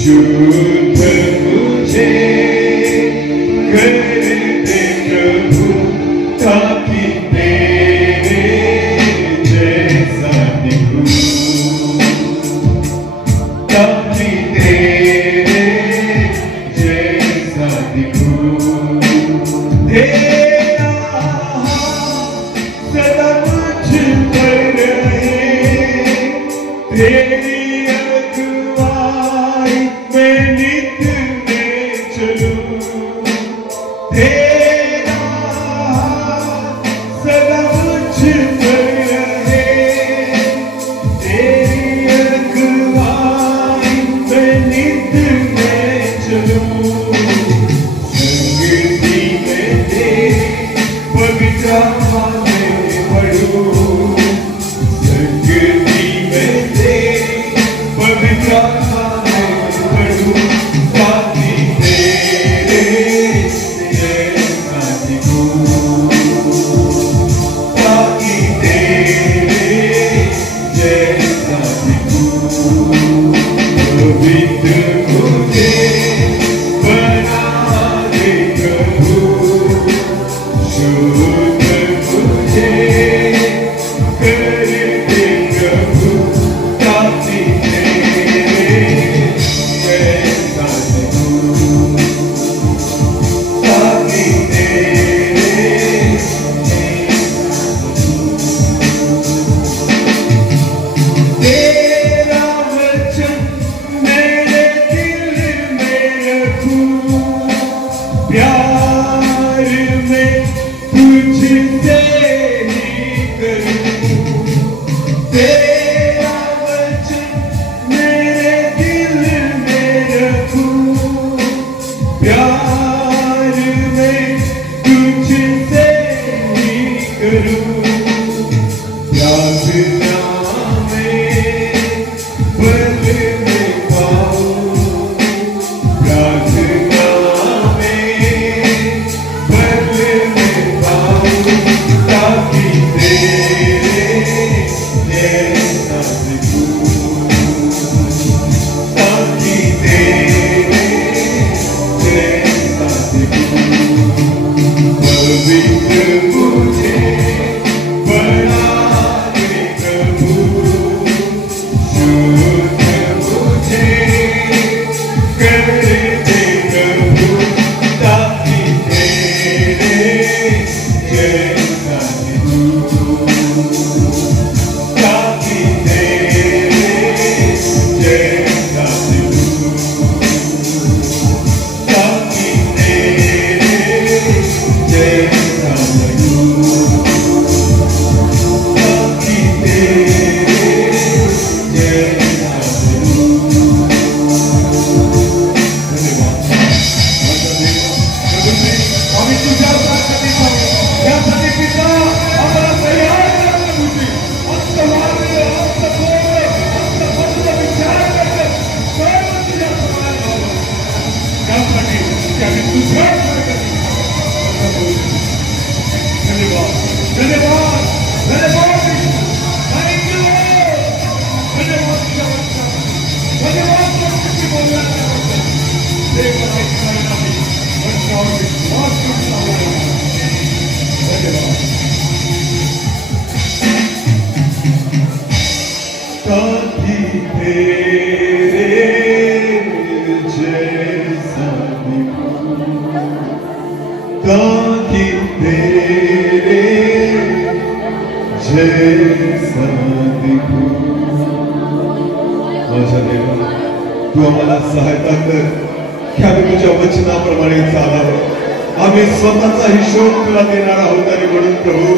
शुद्ध मुझे कर दे प्रभु, ताकि तेरे जैसा दिखूं, ताकि तेरे जैसा दिखूं। तेरा हाथ सदा मुझ पर रहे, तेरी अगुवाई मैं नित में चलूं। तेरा हाथ सदा मुझ पर रहे, तेरी अगुवाई मैं नित में चलूं। संगति में तेरी पवित्र में पढ़ूं, संगति में तेरी पवित्र में पढ़ूं, ताकि तेरे जैसा दिखूं, ताकि तेरे जैसा दिखूं। पवित्र मुझे बना दे प्रभु, शुद्ध मुझे कर दे प्रभु, ताकि तेरे जैसा दिखूं, ताकि तेरे तेरा वचन मेरे दिल में रखूं, प्यार में तुझसे ही करूं। तेरा वचन मेरे दिल में रखूं, प्यार में तुझसे ही करूं। प्रार्थना में बल में पाऊं, प्रार्थना में बल में पाऊं, ताकि तेरे जैसा दिखूं, ताकि तेरे जैसा दिखूं। पवित्र मुझे बना दे प्रभु, शुद्ध मुझे कर दे प्रभु, ताकि तेरे जैसा दिखूं, ताकि तेरे जैसा दिखूं, ताकि तेरे जैसा दिखूं, ताकि तेरे जैसा दिखूं। आम्ही तुझ्या प्रार्थनेत आहोत, यासाठी पिता आम्हाला तयार कर प्रभूजी। अंत मार्ग, अंत बोल, अंत पत्र विचार करत सर्व तुझ्या समान व्हावं, यासाठी की आम्ही तुझ्या मार्गाने धन्यवाद, धन्यवाद, धन्यवाद। थँक यू, धन्यवाद तुझ्या वचनाबद्दल, धन्यवाद तुझ्याशी बोलण्याबद्दल। देवाला ऐकणारे नाही, वचनावर विश्वास करून चालणारे नाही। धन्यवाद। ताकि तेरे जैसा दिखूं, ताकि तेरे जैसा दिखूं। माझ्या देवा, तू आम्हाला सहायता कर की आम्ही तुझ्या वचनाप्रमाणे चालावं। आम्ही स्वतःचा हिशोब तुला देणार आहोत, आणि म्हणून प्रभू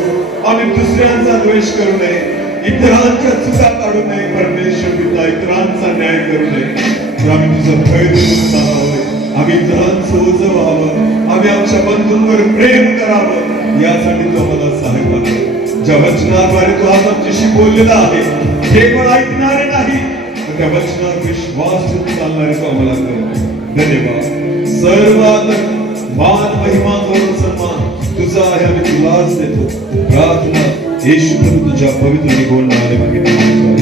आम्ही दुसऱ्यांचा द्वेष करू नये, इतरांच्या चुका काढू नये। परमेश्वर पिता, इतरांचा न्याय करू नये, तर आम्ही तुझं भय धरून चालावं, आम्ही इतरांचं ओझं व्हावं, आम्ही आमच्या बंधूंवर प्रेम करावं, यासाठी तू आम्हाला सहायता कर। ज्या वचनाद्वारे तू आज आमच्याशी बोललेला आहे, केवळ ऐकणारे नाही, तर त्या वचनावर विश्वास ठेवून चालणारे तू आम्हाला कर। धन्यवाद। सर्व आदर, मान, महिमा, गौरव, सन्मान तुझा आहे, आम्ही तुलाच देतो। प्रार्थना येशू प्रभू तुझ्या पवित्र निगोड नावाने मागितली।